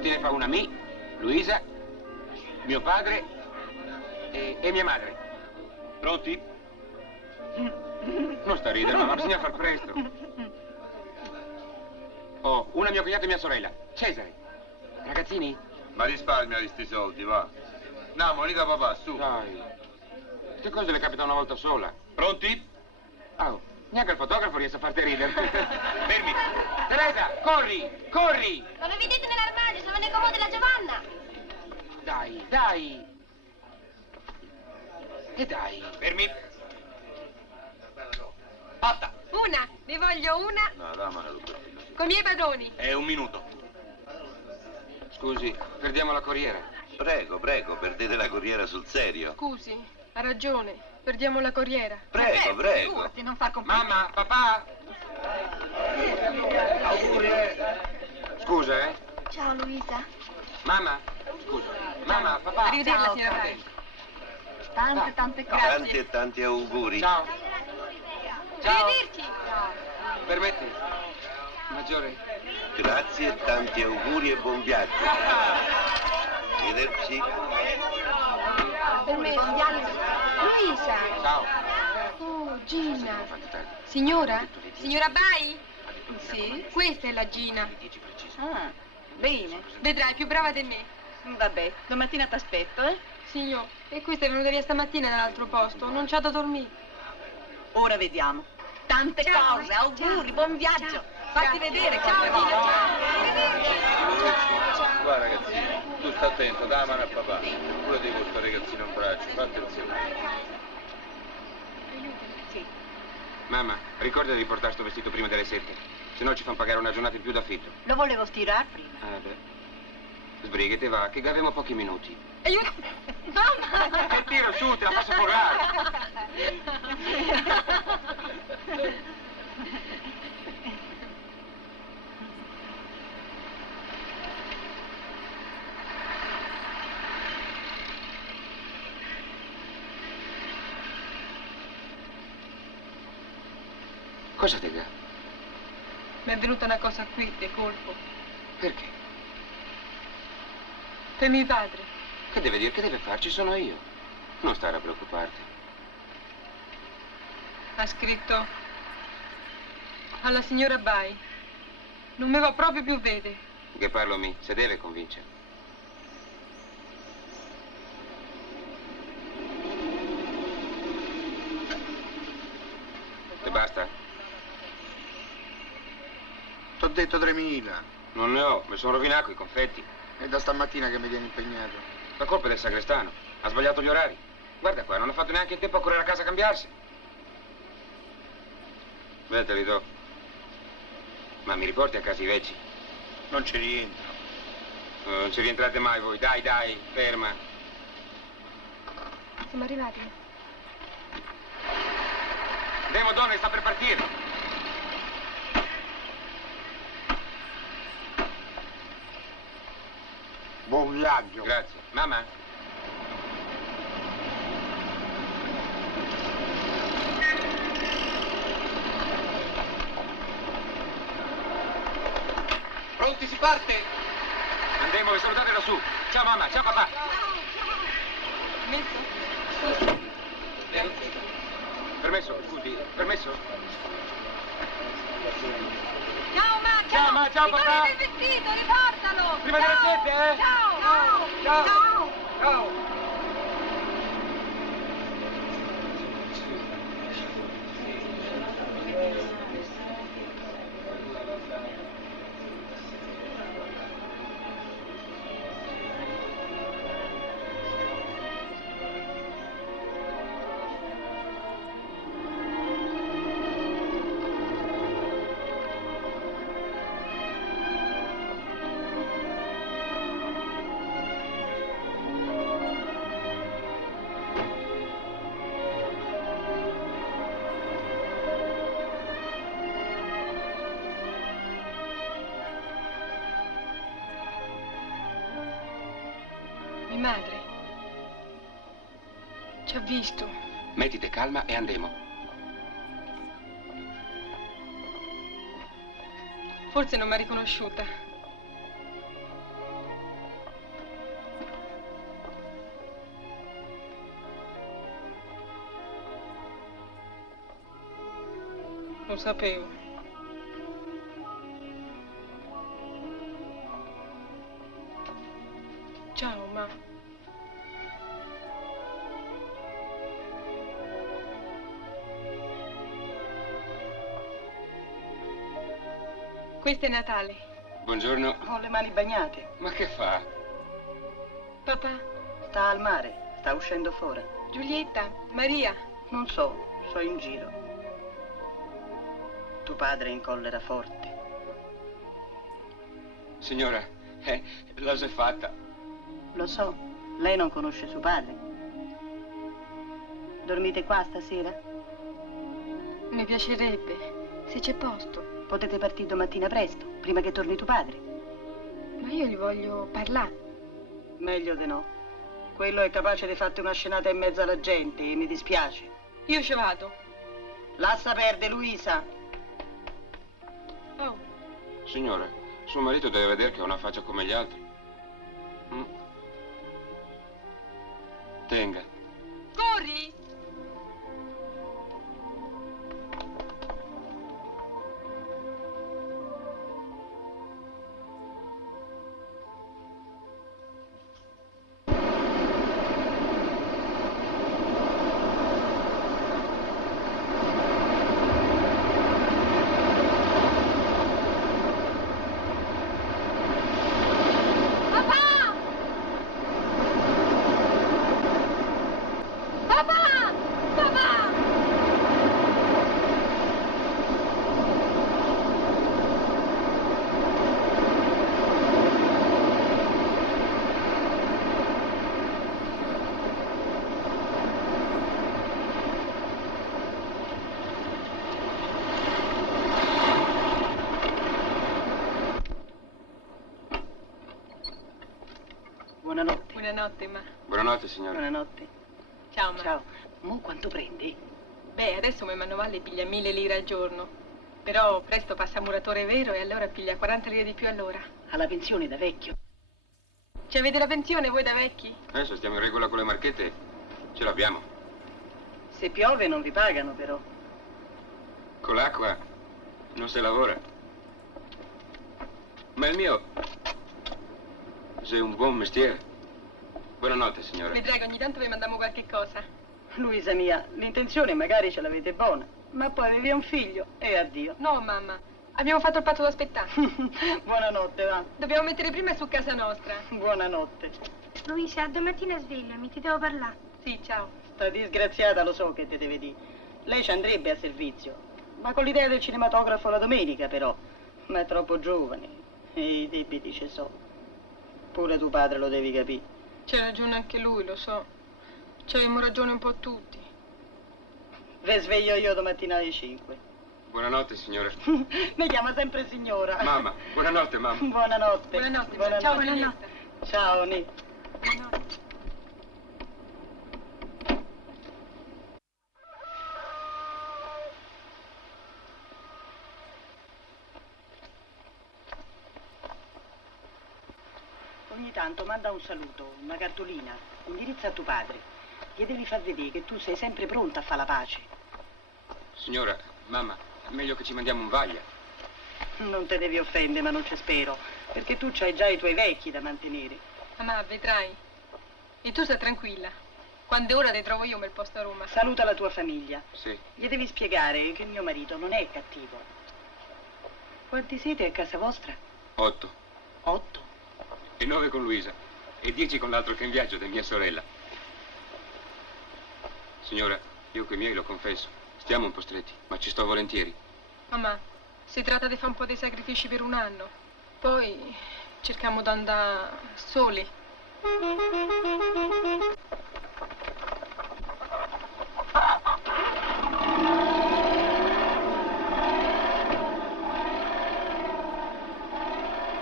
Te ne fa una me, Luisa, mio padre e mia madre. Pronti? Non sta a ridere, ma bisogna far presto. Oh, una mio cognato e mia sorella. Cesare. Ragazzini? Ma risparmia di sti soldi, va. No, moneta papà, su. Dai. Queste cose le capitano una volta sola. Pronti? Oh, neanche il fotografo riesce a farti ridere. Fermi. Teresa, corri, corri. L'avevi detto nell'armadio, stava nel comodo della Giovanna. Dai, dai. E dai. Fermi. Fatta. Una, ne voglio una No, dammela, Robertino. con i miei padroni. È un minuto. Scusi, perdiamo la corriera. Prego, prego, perdete la corriera sul serio. Scusi, ha ragione, perdiamo la corriera. Prego, prego. Figurati, non far complimenti. Mamma, papà. Scusa, eh? Ciao Luisa. Mamma, scusa. Mamma, papà. Arrivederla, Ciao, signora state. Tante, Vai. tante cose. Tanti e tanti auguri. Ciao. Ciao. Arrivederci. Permetti? Maggiore. Grazie e tanti auguri e buon viaggio. Arrivederci. Per me, Luisa. Ciao. Oh, Gina. Fatto tardi. Signora? Signora Bai? Sì? Questa è la Gina. Ah, bene. Vedrai, più brava di me. Vabbè, domattina ti aspetto, eh? Signor, e questa è venuta via stamattina dall'altro posto. Non c'ha da dormire. Ora vediamo. Tante Ciao, cose, auguri, ciao. buon viaggio. Ciao. Fatti Grazie. vedere Ciao, quante volte. Guarda ragazzino, tu sta attento, dà la mano a papà. Pure di questo ragazzino in braccio, fa attenzione. Sì. Mamma, ricorda di portare sto vestito prima delle 7. Se no ci fanno pagare una giornata in più d'affitto. Lo volevo stirare prima. Ah, beh. Sbrighati, va, che abbiamo pochi minuti. Aiuto! Mamma! Che tiro su, te la posso pagare. Cosa te dà? Mi è venuta una cosa qui, di colpo. Perché? Per mio padre. Che deve dire? Che deve farci? Sono io. Non stare a preoccuparti. Ha scritto alla signora Bai. Non mi va proprio più vede. Che parlo mi, se deve convincere. basta? T'ho detto 3.000. Non ne ho, mi sono rovinato i confetti. È da stamattina che mi tieni impegnato. La colpa è del sagrestano. Ha sbagliato gli orari. Guarda qua, non ha fatto neanche in tempo a correre a casa a cambiarsi. Beh, te li do. Ma mi riporti a casa i vecchi? Non ci rientro. Non ci rientrate mai voi. Dai, dai, ferma. Siamo arrivati. Andiamo, donne, sta per partire. Buon viaggio. Grazie. Mamma? Pronti, si parte? Andiamo, vi salutate lassù. Ciao mamma, ciao papà. Messo? Permesso, scusi, permesso? Ciao, ma Ciao, ma, ciao, papà. il vestito, riportalo! Prima delle 7, eh? Ciao! Ciao! Ciao. Ciao! Ciao. Mia madre. Ci ha visto. Mettite calma e andiamo. Forse non mi ha riconosciuta. Lo sapevo. Ciao, ma. Questo è Natale. Buongiorno. Ho le mani bagnate. Ma che fa? Papà, Sta al mare, sta uscendo fuori. Giulietta, Maria. Non so in giro. Tuo padre è in collera forte. Signora, la s'è fatta. Lo so, lei non conosce suo padre. Dormite qua stasera? Mi piacerebbe, se c'è posto. Potete partire domattina presto, prima che torni tuo padre. Ma io gli voglio parlare. Meglio di no. Quello è capace di farti una scenata in mezzo alla gente e mi dispiace. Io ci vado. Lascia perdere, Luisa. Oh, Signora, suo marito deve vedere che ha una faccia come gli altri. Mm. Tenga. corri! Papà! Papà! Papà! Buonanotte. Buonanotte, ma. Buonanotte, signora. Buonanotte. Ciao, ma. Ciao. Mo quanto prendi? Beh, adesso mia Manovale piglia 1000 lire al giorno. Però presto passa muratore vero e allora piglia 40 lire di più all'ora. Alla pensione da vecchio. Ci avete la pensione voi da vecchi? Adesso stiamo in regola con le marchette. Ce l'abbiamo. Se piove non vi pagano però. Con l'acqua non si lavora. Ma il mio è un buon mestiere. Buonanotte, signora. Vi prego, ogni tanto vi mandiamo qualche cosa. Luisa mia, l'intenzione magari ce l'avete buona, ma poi avevi un figlio e addio. No, mamma. Abbiamo fatto il patto d'aspettare. Buonanotte, va. Dobbiamo mettere prima su casa nostra. Buonanotte. Luisa, domattina svegliami, ti devo parlare. Sì, ciao. Sta disgraziata lo so che te deve dire. Lei ci andrebbe a servizio, ma con l'idea del cinematografo la domenica però. Ma è troppo giovane e i debiti ci so. Pure tuo padre lo devi capire. C'è ragione anche lui, lo so. C'avevamo ragione un po' tutti. Ve sveglio io domattina alle 5. Buonanotte, signore. Mi chiama sempre signora. Mamma, buonanotte, mamma. Buonanotte. Buonanotte. Buonanotte. Ciao, buonanotte. Ciao, Ni. Buonanotte. Ogni tanto manda un saluto, una cartolina, indirizza a tuo padre. Gli devi far vedere che tu sei sempre pronta a fare la pace. Signora, mamma, è meglio che ci mandiamo un vaglia. Non te devi offendere, ma non ci spero, perché tu c'hai già i tuoi vecchi da mantenere. Mamma, vedrai. E tu sta tranquilla. Quando è ora ti trovo io un bel posto a Roma. Saluta la tua famiglia. Sì. Gli devi spiegare che mio marito non è cattivo. Quanti siete a casa vostra? 8. 8. E 9 con Luisa. E 10 con l'altro che è in viaggio, di mia sorella. Signora, io coi miei lo confesso. Stiamo un po' stretti, ma ci sto volentieri. Mamma, si tratta di fare un po' di sacrifici per un anno. Poi cerchiamo di andare soli.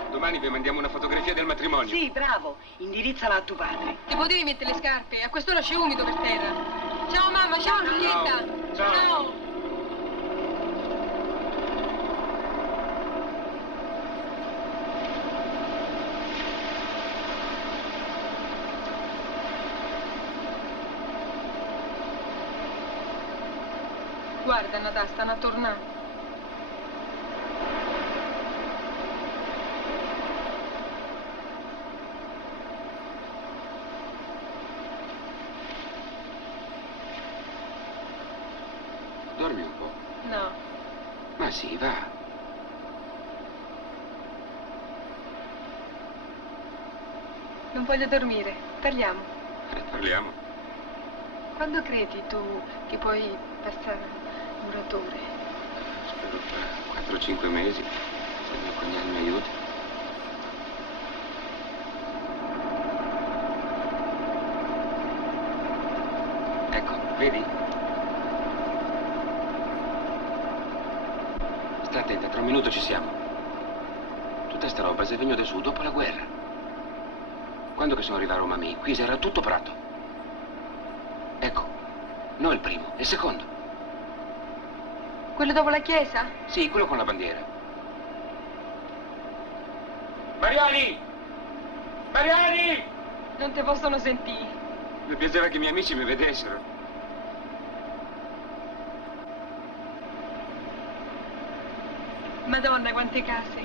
Domani vi mandiamo una fotografia del matrimonio. Sì, bravo. Indirizzala a tuo padre. Ti potevi mettere le scarpe? A quest'ora c'è umido per terra. Ciao mamma, ciao Giulietta. Ciao. Ciao. Guarda, Natà, stanno a tornare. Dormi un po'. No. Ma sì, va. Non voglio dormire. Parliamo. Parliamo. Quando credi tu che puoi passare muratore? Spero fra 4 o 5 mesi, se mio cognato mi aiuta. Ecco, vedi? Sta attenta, tra un minuto ci siamo. Tutta sta roba è venuta su dopo la guerra. Quando che sono arrivato a Roma me, qui era tutto prato. Ecco, no il primo, il secondo. Quello dopo la chiesa? Sì, quello con la bandiera. Mariani! Mariani! Non te possono sentire. Mi piaceva che i miei amici mi vedessero. Madonna, quante case.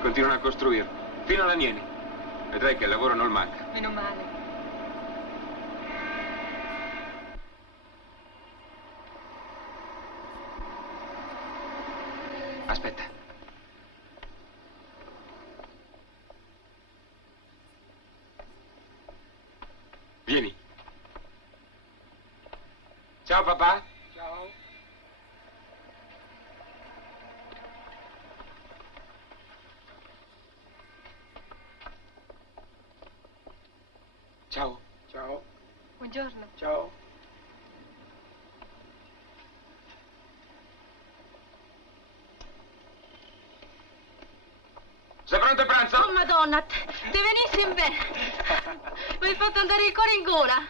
Continuano a costruire. Fino alla Nieni. Vedrai che il lavoro non manca. Meno male. Aspetta. Vieni. Ciao papà. Ciao. Ciao. Ciao. Buongiorno. Ciao. Sei pronto il pranzo? Oh, Madonna, te venissi in bene. Mi hai fatto andare il cuore in gola.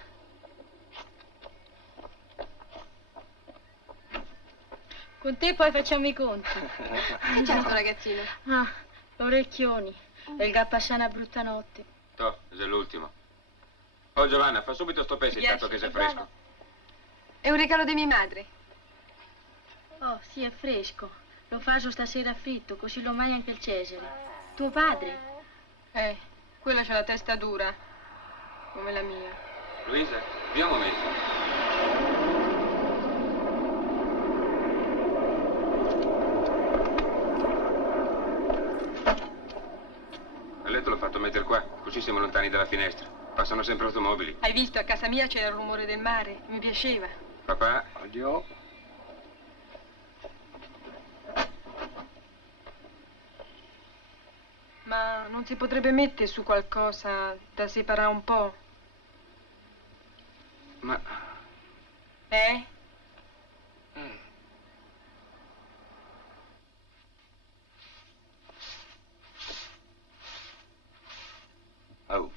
Con te poi facciamo i conti. Che c'è sto ragazzino? Ah, orecchioni. E il gappasciana brutta notte. Toh, è l'ultimo. Oh Giovanna, fa subito sto pezzo intanto che sei fresco. È un regalo di mia madre. Oh, sì, è fresco. Lo faccio stasera fritto, così lo mangia anche il Cesare. Tuo padre? Quella c'ha la testa dura. Come la mia. Luisa, via un momento. siamo lontani dalla finestra. Passano sempre automobili. Hai visto, a casa mia c'era il rumore del mare. Mi piaceva. Papà, Oddio. Ma non si potrebbe mettere su qualcosa da separare un po'? ma... Eh? Oh,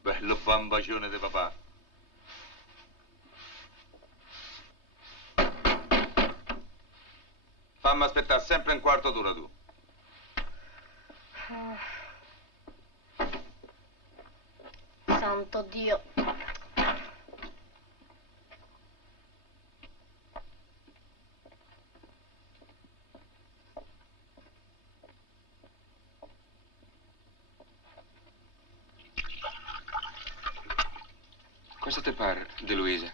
bello bambacione di papà. Fammi aspettare sempre un quarto d'ora tu. Santo Dio. Cosa te pare di Luisa?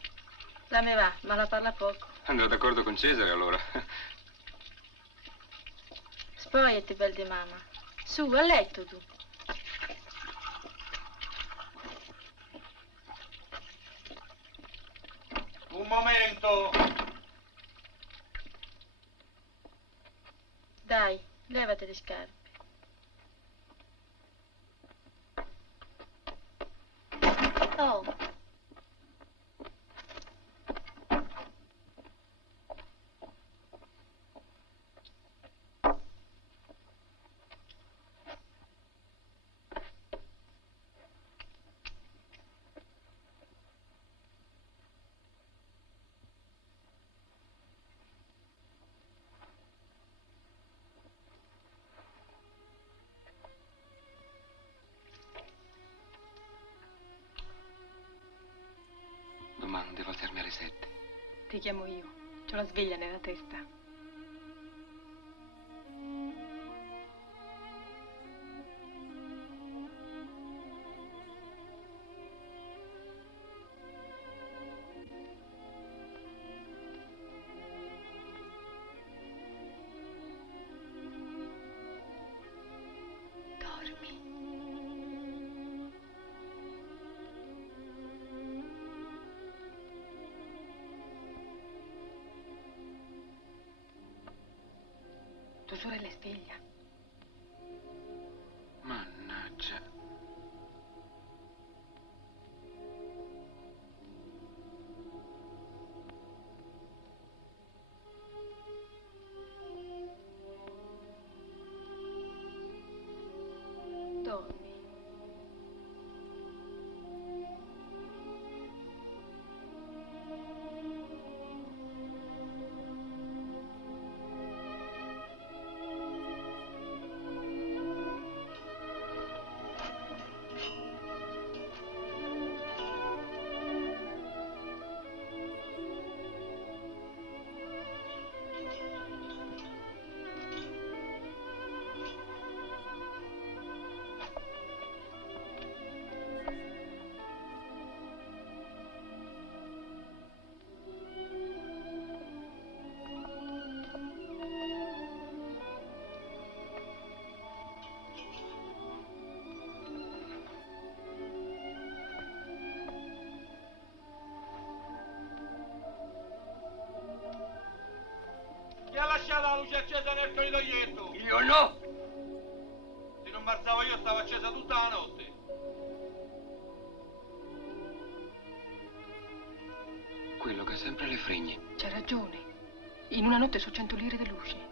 La me va, ma la parla poco. Andrà d'accordo con Cesare allora. Spogliati, bel di mamma. Su, a letto tu. Un momento. Dai, levati le scarpe. Oh, Domani devo alzarmi alle 7. Ti chiamo io. C'ho la sveglia nella testa. Dormi. Tua sorella è sveglia. Mannaggia. Dormi. Chi ha lasciato la luce accesa nel corridoietto? Io no! Se non mi alzavo io stava accesa tutta la notte. Quello che ha sempre le fregne. C'ha ragione. In una notte so 100 lire di luce.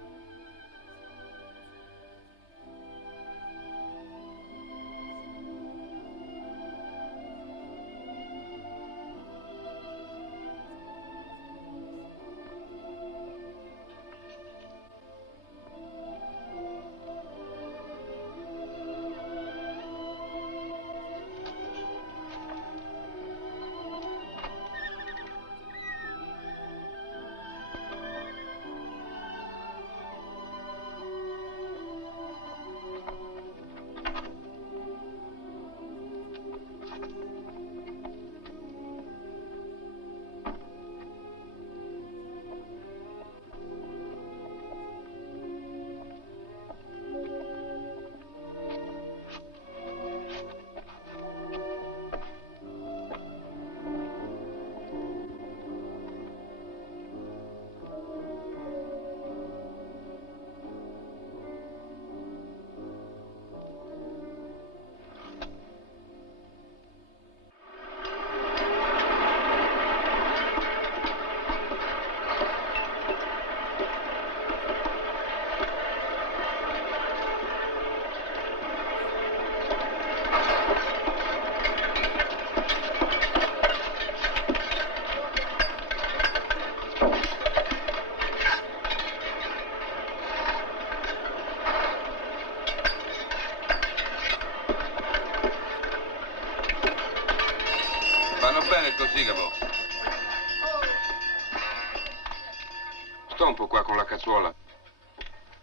dica po'. Sto un po' qua con la cazzuola.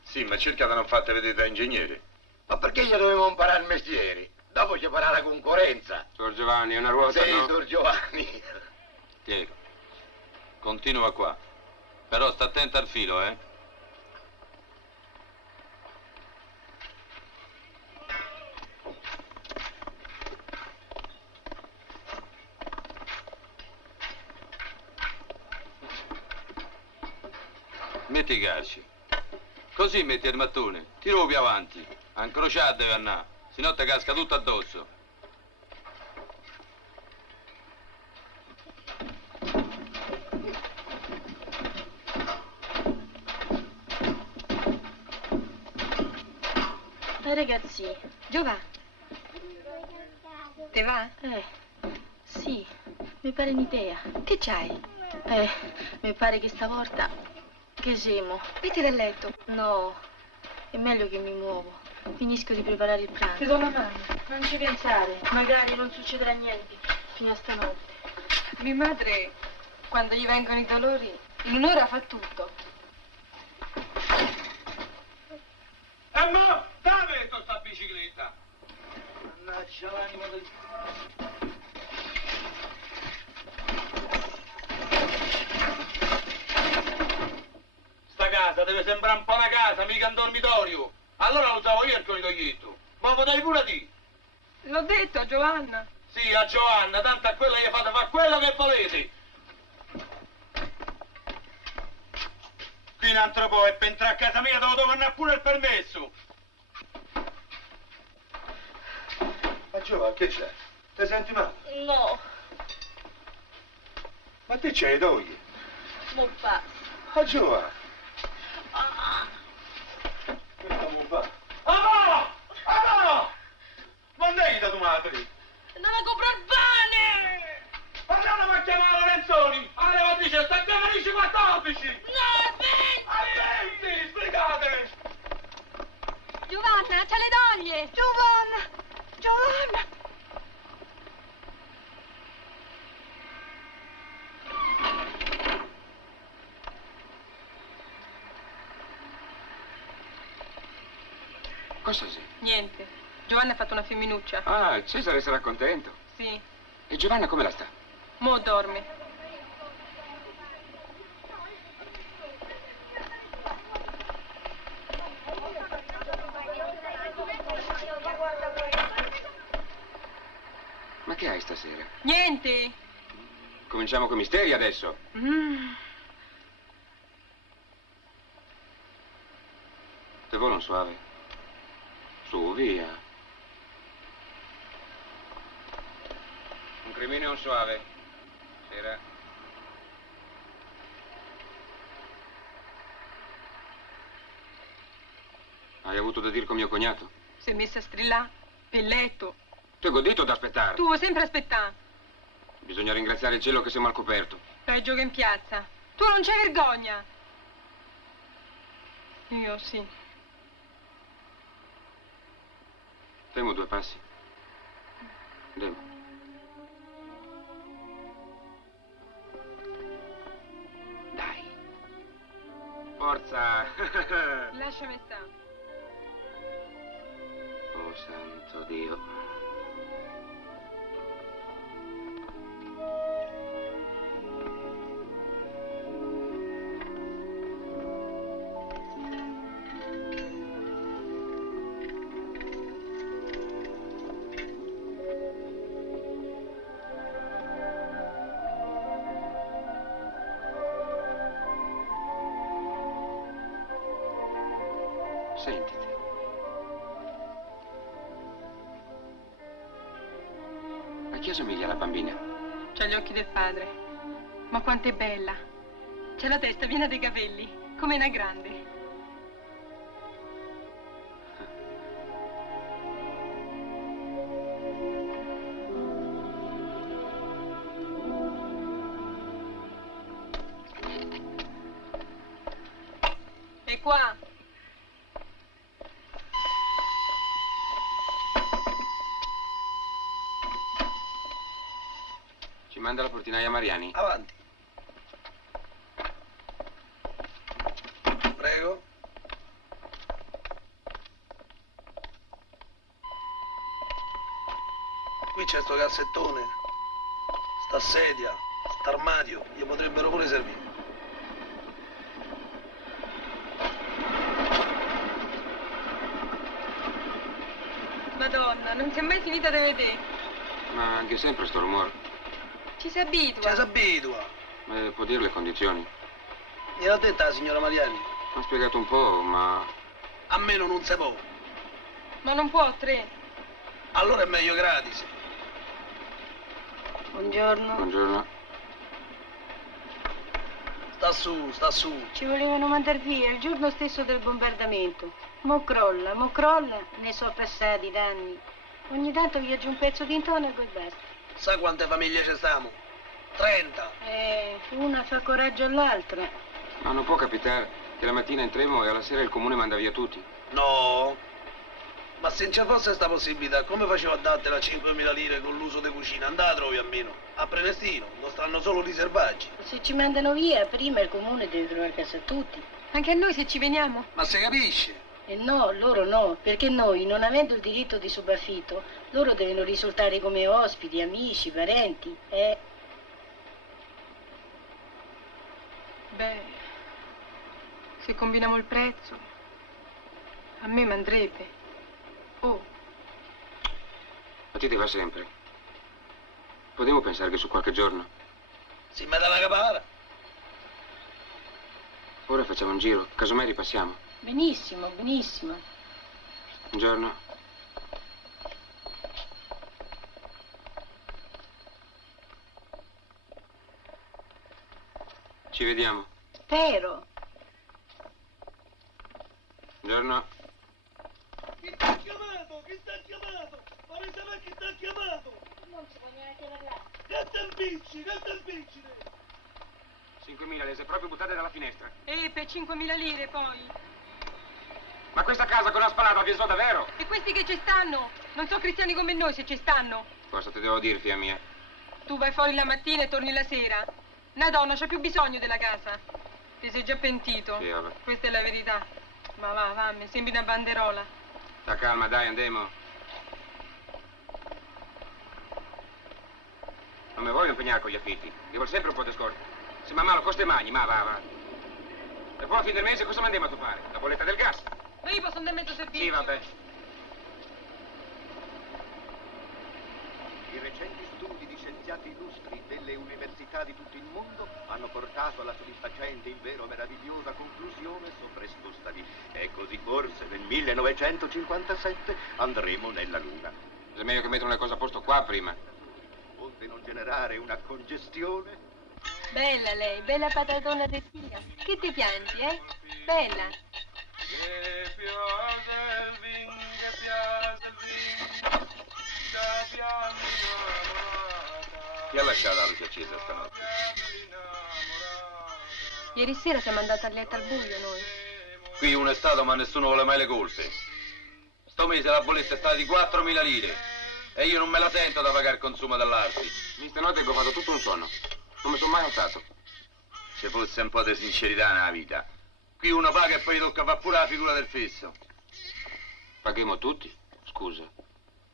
Sì, ma cerca di non farti vedere da ingegnere. Ma perché gli dovevo imparare il mestiere? Dopo ci farà la concorrenza. Sor Giovanni, è una ruota, Sì, no? Sor Giovanni. Piero, continua qua. Però sta attento al filo, eh? Metti i calci. Così metti il mattone. Tiro più avanti. A incrociare deve andare. Se no ti casca tutto addosso. Ragazzi, Giova, te va? Sì, mi pare un'idea. Che c'hai? Mi pare che stavolta che siamo. Metti dal letto. No, è meglio che mi muovo. Finisco di preparare il pranzo. Ti do una mano. Non ci pensare, magari non succederà niente fino a stanotte. Mia madre, quando gli vengono i dolori, in un'ora fa tutto. Ma dove sta bicicletta? Mannaggia l'anima del... Sta casa deve sembrare un po' una casa, mica un dormitorio. Allora lo usavo io il coniglietto. Ma lo potevi pure dire? L'ho detto a Giovanna. Sì, a Giovanna, tanto a quella gli fate fare quello che volete. Qui un altro po' e per entrare a casa mia te lo devo andare pure il permesso. Ma Giovanni, che c'è? Ti senti male? No, Ma te c'hai doglie? non passa. Ma Giovanni! Che stiamo fare? Ah no! Ah no! Ma andai da tua madre! Andavo a comprare il pane! Andate a chiamare Lorenzoni! Alle lavatrice, sta a 14! No, A 20! Sbrigatevi! Giovanna, c'ha le doglie. Giovanna, Giovanna. Cosa sei? Niente. Giovanna ha fatto una femminuccia. Ah, Cesare sarà contento. Sì. E Giovanna come la sta? Mo dorme. Ma che hai stasera? Niente. Cominciamo con i misteri adesso. Te vuole un suave? Su, via. Un cremino e un suave. Sera. Hai avuto da dire con mio cognato? Si è messa a strillare. Per letto. Ti ho godito d'aspettare. Tu vuoi sempre aspettare. Bisogna ringraziare il cielo che siamo al coperto. Peggio che in piazza. Tu non c'hai vergogna. Io sì. Femo due passi. Andiamo. Dai. Forza. Lasciami stare. Oh santo Dio. Sentiti. A chi assomiglia la bambina? C'ha gli occhi del padre. Ma quanto è bella. C'ha la testa piena dei capelli, come una grande. E qua. Ci Manda la portinaia Mariani. Avanti. Prego. Qui c'è sto cassettone, sta sedia, st'armadio, gli potrebbero pure servire. Madonna, non si è mai finita di vedere. Ma anche sempre sto rumore. Ci si abitua. Ci si abitua. Può dire le condizioni? Gliel'ha detta la signora Mariani? Mi ha spiegato un po', ma... A meno non si può. Ma non può, tre. Allora è meglio gratis. Buongiorno. Buongiorno. Sta su, sta su. Ci volevano mandar via il giorno stesso del bombardamento. Mo crolla, ne so passati danni. Ogni tanto viaggia un pezzo di intonaco e basta. Sa quante famiglie ci stiamo? 30. Una fa coraggio all'altra. Ma non può capitare che la mattina entriamo e alla sera il comune manda via tutti. No. Ma se non ci fosse sta possibilità, come facevo a dartela 5.000 lire con l'uso di cucina? Andate trovi almeno. A Prenestino, non stanno solo riservaggi. Se ci mandano via, prima il comune deve trovare casa a tutti. Anche a noi se ci veniamo. Ma si capisce? E no, loro no, perché noi, non avendo il diritto di subaffitto, loro devono risultare come ospiti, amici, parenti. Beh, se combiniamo il prezzo, a me mandrebbe. Oh, Ma ti va sempre. Potremmo pensare che su qualche giorno. Si mette la capara. Ora facciamo un giro, casomai ripassiamo. Benissimo, benissimo. Un giorno. Ci vediamo. Spero. Un giorno. Chi sta chiamato? Chi sta chiamato? Vorrei sapere chi sta chiamato. Non si può neanche parlare. Che tempicci, che tempicci. 5.000 le sei proprio buttate dalla finestra. e per 5.000 lire poi. Ma questa casa con la spalata vi so davvero? E questi che ci stanno? Non sono cristiani come noi se ci stanno. Cosa ti devo dire, figlia mia? Tu vai fuori la mattina e torni la sera. Una donna c'ha più bisogno della casa. Ti sei già pentito. Sì, vabbè. Questa è la verità. Ma va, mi sembri una banderola. Sta calma, dai, andiamo. Non mi voglio impegnare con gli affitti. Devo sempre un po' di scorta. Se man mano costa i magni, ma va. E poi a fine del mese cosa mandiamo a fare? La bolletta del gas? Ma io posso andare in mezzo servizio. Sì, vabbè. I recenti studi di scienziati illustri delle università di tutto il mondo hanno portato alla soddisfacente, in vero meravigliosa conclusione sopra esposta. E così forse nel 1957 andremo nella Luna. È meglio che mettono le cose a posto qua prima. Onde non generare una congestione. Bella lei, bella patatona di figlia. Che ti piangi, eh? Bella. Che piace il vin, che piace il vin, da piano innamorata. Chi ha lasciato la luce accesa stanotte? Ieri sera siamo andati a letto al buio noi. Qui uno è stato ma nessuno vuole mai le colpe. Sto mese la bolletta è stata di 4.000 lire e io non me la sento da pagare il consumo dell'arte. Stanotte ho fatto tutto un sonno. Non mi sono mai alzato. Ci fosse un po' di sincerità nella vita. Qui uno paga e poi gli tocca fare pure la figura del fesso. Paghiamo tutti? Scusa.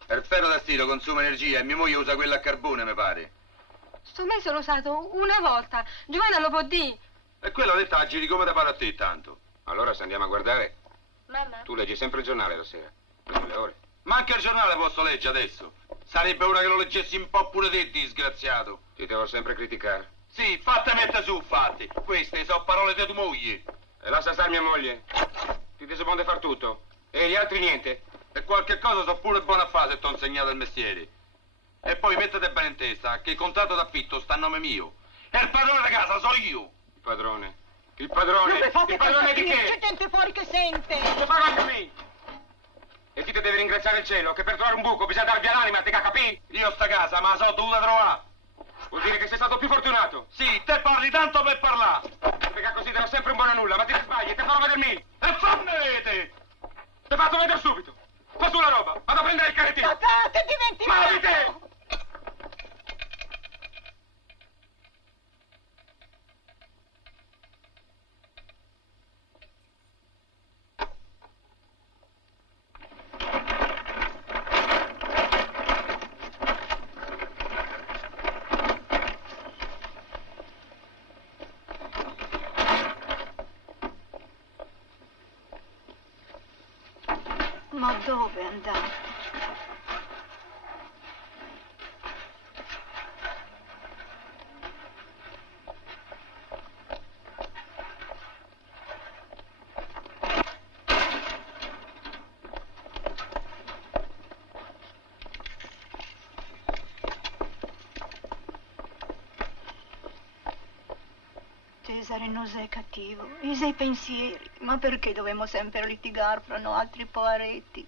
Il ferro da stiro consuma energia e mia moglie usa quella a carbone, mi pare. Sto mese l'ho usato una volta. Giovanna lo può dire. E quella detta la giri come da pare a te tanto. Allora se andiamo a guardare, Mamma? tu leggi sempre il giornale la sera. Per le ore. Ma anche il giornale posso leggere adesso. Sarebbe ora che lo leggessi un po' pure te, disgraziato. Ti devo sempre criticare. Sì, fatte mette su, fatti. Queste sono parole di tua moglie. E lascia stare mia moglie. Ti disapponde far tutto. E gli altri niente. E qualche cosa so pure buona a fare se t'ho insegnato il mestiere. E poi mettete bene in testa che il contratto d'affitto sta a nome mio. E il padrone di casa so io. Il padrone. Il padrone. Il padrone di C'è che? gente fuori che sente. Lo pago anche me. E ti devi ringraziare il cielo che per trovare un buco bisogna darvi all'anima, te capì? Io sta casa me la so dovuta trovare. Vuol dire che sei stato più fortunato. Sì, te parli tanto per parlare. Perché così darò sempre un buono a nulla, ma ti sbagli e te farò vedere me. E fammi vedere. Ti faccio vedere subito. Fa su la roba, vado a prendere il carrettino. Papà, ti diventi Muoviti! dove andate? Cesare non sei cattivo, i sei pensieri, ma perché dobbiamo sempre litigare fra noi altri poveretti?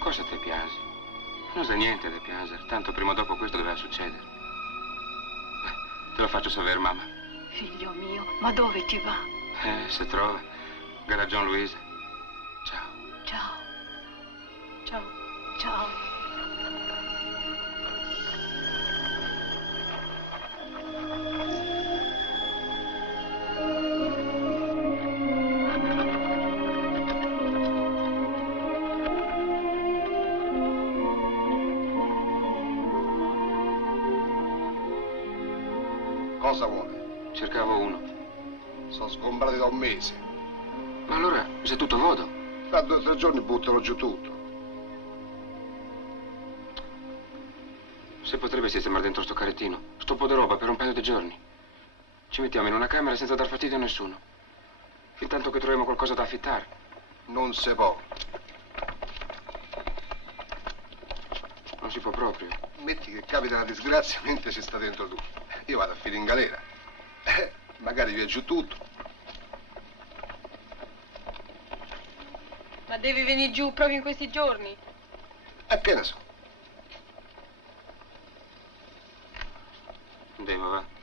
Cosa te piangi? Non c'è niente da piangere, tanto prima o dopo questo doveva succedere. Te lo faccio sapere, mamma. Figlio mio, ma dove ti va? Se trova. Garaggion Luisa. Ciao. Ciao. Ciao. Ciao. Cosa vuole? Cercavo uno. Sono sgombrati da un mese. Ma allora, se tutto vodo? Fra 2 o 3 giorni buttano giù tutto. Se potrebbe sistemare dentro sto carrettino, sto po' di roba per un paio di giorni. Ci mettiamo in una camera senza dar fastidio a nessuno. Fin tanto che troviamo qualcosa da affittare. Non si può. Non si può proprio. Metti che capita una disgrazia mentre si sta dentro tu. Io vado a finire in galera. Magari via giù tutto. Ma devi venire giù proprio in questi giorni? E che ne so? Andiamo, va.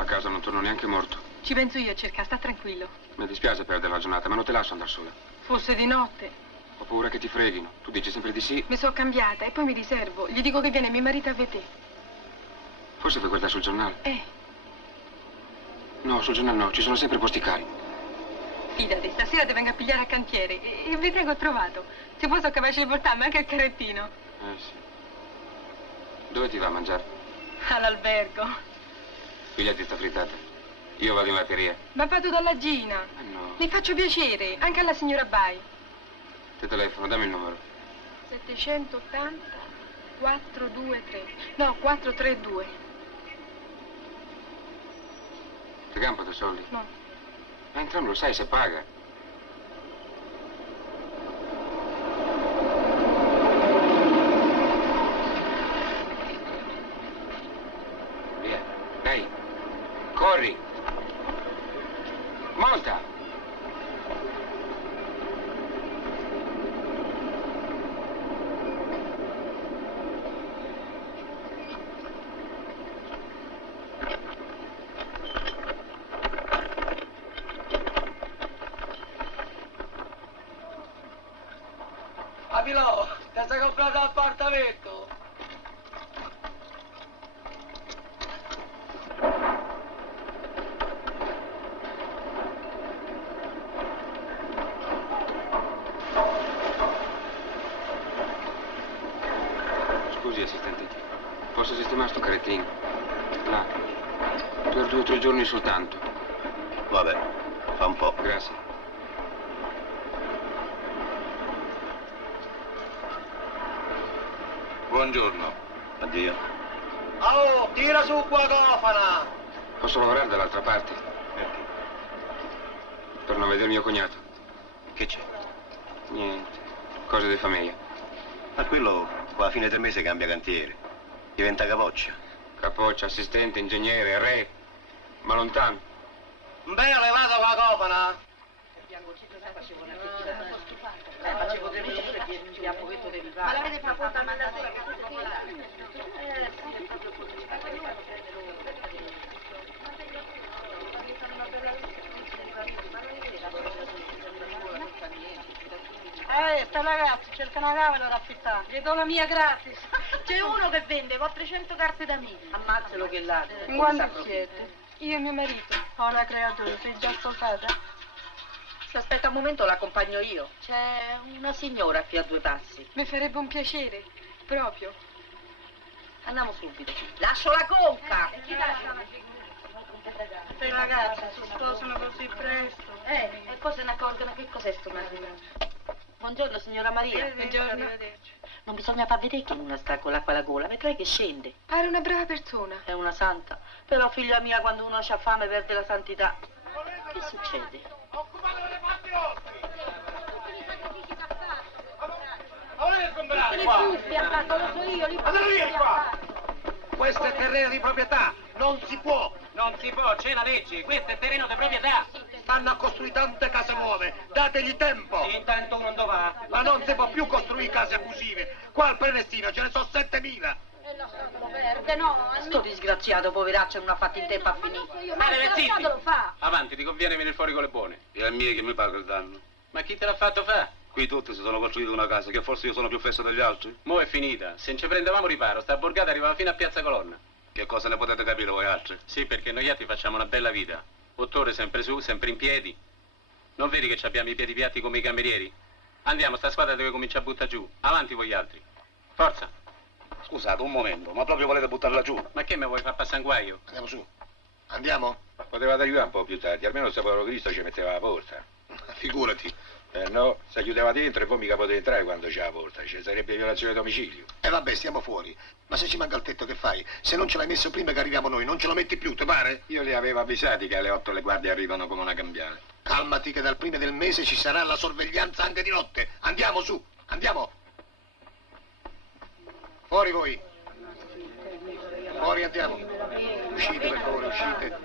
A casa non torno neanche morto. Ci penso io a cercare, sta tranquillo. Mi dispiace perdere la giornata, ma non te lascio andare sola. Fosse di notte. Ho paura che ti freghino. Tu dici sempre di sì. Mi sono cambiata e poi mi riservo. Gli dico che viene mio marito a vedere. Forse puoi guardare sul giornale. No, sul giornale no, ci sono sempre posti cari. Fidati, stasera ti vengo a pigliare a cantiere e vedrai che ho trovato. Se poi sono capace di portarmi anche il carrettino. Sì. Dove ti va a mangiare? All'albergo. Pigliati sta frittata. Io vado in latteria. Ma vado dalla Gina. No. Mi faccio piacere, anche alla signora Bai. Ti telefono, dammi il numero. 780 423. No, 432. Ti campo dei soldi? No. Ma entrambi lo sai se paga. ascolta! Abilo, ti sei comprato l'appartamento? Scusi, assistente. Posso sistemare sto carettino? Là. Per 2 o 3 giorni soltanto. Vabbè, fa un po'. Grazie. Buongiorno. Addio. Oh, tira su qua cofana! Posso lavorare dall'altra parte? Perché? Per non vedere mio cognato. Che c'è? Niente. Cose di famiglia. Ma quello qua a fine del mese cambia cantiere. Diventa capoccia. Capoccia, assistente, ingegnere, re. Ma lontano. Beh, levato qua cofana! Facevo tre minuti perché mi ha povetto devi fare. Ma l'avete fatta mandare sta ragazzi, cerca una camera da affittare. Le do la mia gratis. C'è uno che vende, ho 300 carte da 1000. Ammazzalo che ladro. In quanto siete? Io e mio marito. Oh, una creatura, sei già sposata? Se aspetta un momento l'accompagno io. C'è una signora qui a 2 passi. Mi farebbe un piacere, proprio. Andiamo subito. Lascio la conca! Queste ragazze si sposano così presto. E poi se ne accorgono che cos'è sto matrimonio. Buongiorno signora Maria. Buongiorno. Non bisogna far vedere che una sta con l'acqua alla gola, vedrai che scende. Pare una brava persona. È una santa. Però figlia mia, quando uno ha fame perde la santità. Che succede? Le cuffie, lo so io, questo è terreno di proprietà, non si può. Non si può, c'è la legge, questo è terreno di proprietà. Stanno a costruire tante case nuove, dategli tempo. Intanto uno dove va? Ma non si può più costruire case abusive. Qua al Prenestino ce ne sono 7.000. Sto disgraziato, poveraccio, non ha fatto in tempo a finire. Ma deve zitti! Avanti, ti conviene venire fuori con le buone. E a me che mi paga il danno? Ma chi te l'ha fatto fare? Qui tutti si sono costruiti una casa, che forse io sono più fesso degli altri. Mo' è finita, se non ci prendevamo riparo, sta borgata arrivava fino a Piazza Colonna. Che cosa ne potete capire voi altri? Sì, perché noi altri facciamo una bella vita. 8 ore sempre su, sempre in piedi. Non vedi che abbiamo i piedi piatti come i camerieri? Andiamo, sta squadra deve cominciare a buttare giù. Avanti voi altri. Forza. Scusate, un momento, ma proprio volete buttarla giù? Ma che me vuoi far passare un guaio? Andiamo su. Andiamo? Potevate arrivare un po' più tardi, almeno se povero Cristo ci metteva la porta. Figurati. No, se chiudeva dentro e poi mica potete entrare quando c'è la porta, ci sarebbe violazione di domicilio. E vabbè, stiamo fuori. Ma se ci manca il tetto che fai? Se non ce l'hai messo prima che arriviamo noi, non ce lo metti più, ti pare? Io li avevo avvisati che alle 8 le guardie arrivano come una cambiale. Calmati che dal primo del mese ci sarà la sorveglianza anche di notte. Andiamo su, andiamo. Fuori voi. Fuori andiamo. Uscite per favore, uscite.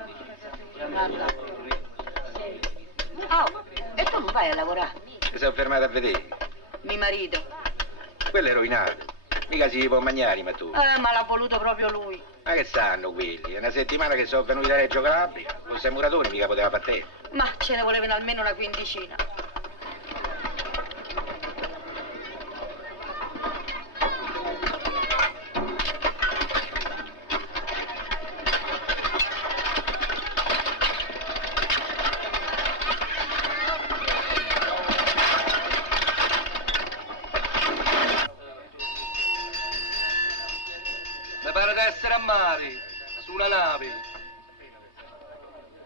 Oh, e tu non vai a lavorare? Si sono fermato a vedere. Mio marito. Quello è rovinato. Mica si può mangiare, ma tu. Ma l'ha voluto proprio lui. Ma che sanno quelli? È una settimana che sono venuti da Reggio Calabria. Con sei muratori mica poteva far te. Ma ce ne volevano almeno una quindicina. Mi pare di essere a mare, su una nave.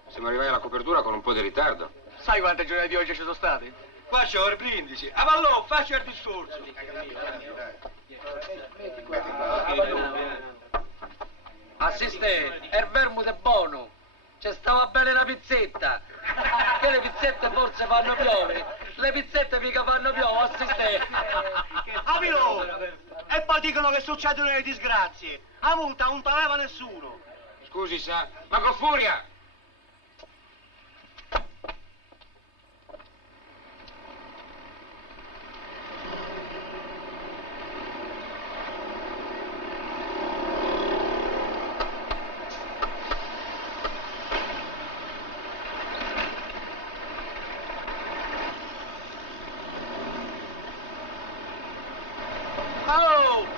Siamo arrivati alla copertura con un po' di ritardo. Sai quante giornate di oggi ci sono state? Faccio ore brindisi. A Vallò, faccio il discorso. Assiste, il vermouth è buono. Ci stava bene la pizzetta. Che le pizzette forse fanno piove. Le pizzette mica fanno piove, assiste. Amilo! E poi dicono che succedono le disgrazie. A multa non pagava nessuno. Scusi, sa, ma con furia!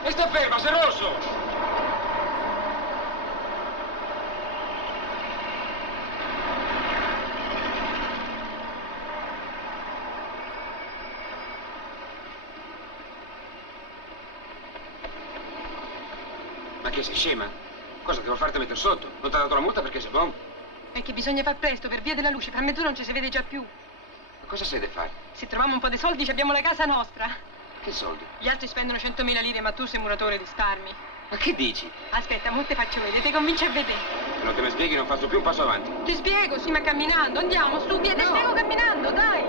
E sta ferma, sei rosso! Ma che sei scema? Cosa devo farti mettere sotto? Non ti ha dato la multa perché sei buono? È che bisogna far presto per via della luce. Fra me e tu non ci si vede già più. Ma cosa sei da fare? Se troviamo un po' di soldi ci abbiamo la casa nostra. Che soldi? Gli altri spendono 100.000 lire, ma tu sei muratore, risparmi. Ma che dici? Aspetta, mo te faccio vedere, ti convinci a vedere. Se non te ne spieghi non faccio più un passo avanti. Ti spiego, sì, ma camminando. Andiamo, su, via, ti spiego camminando, dai.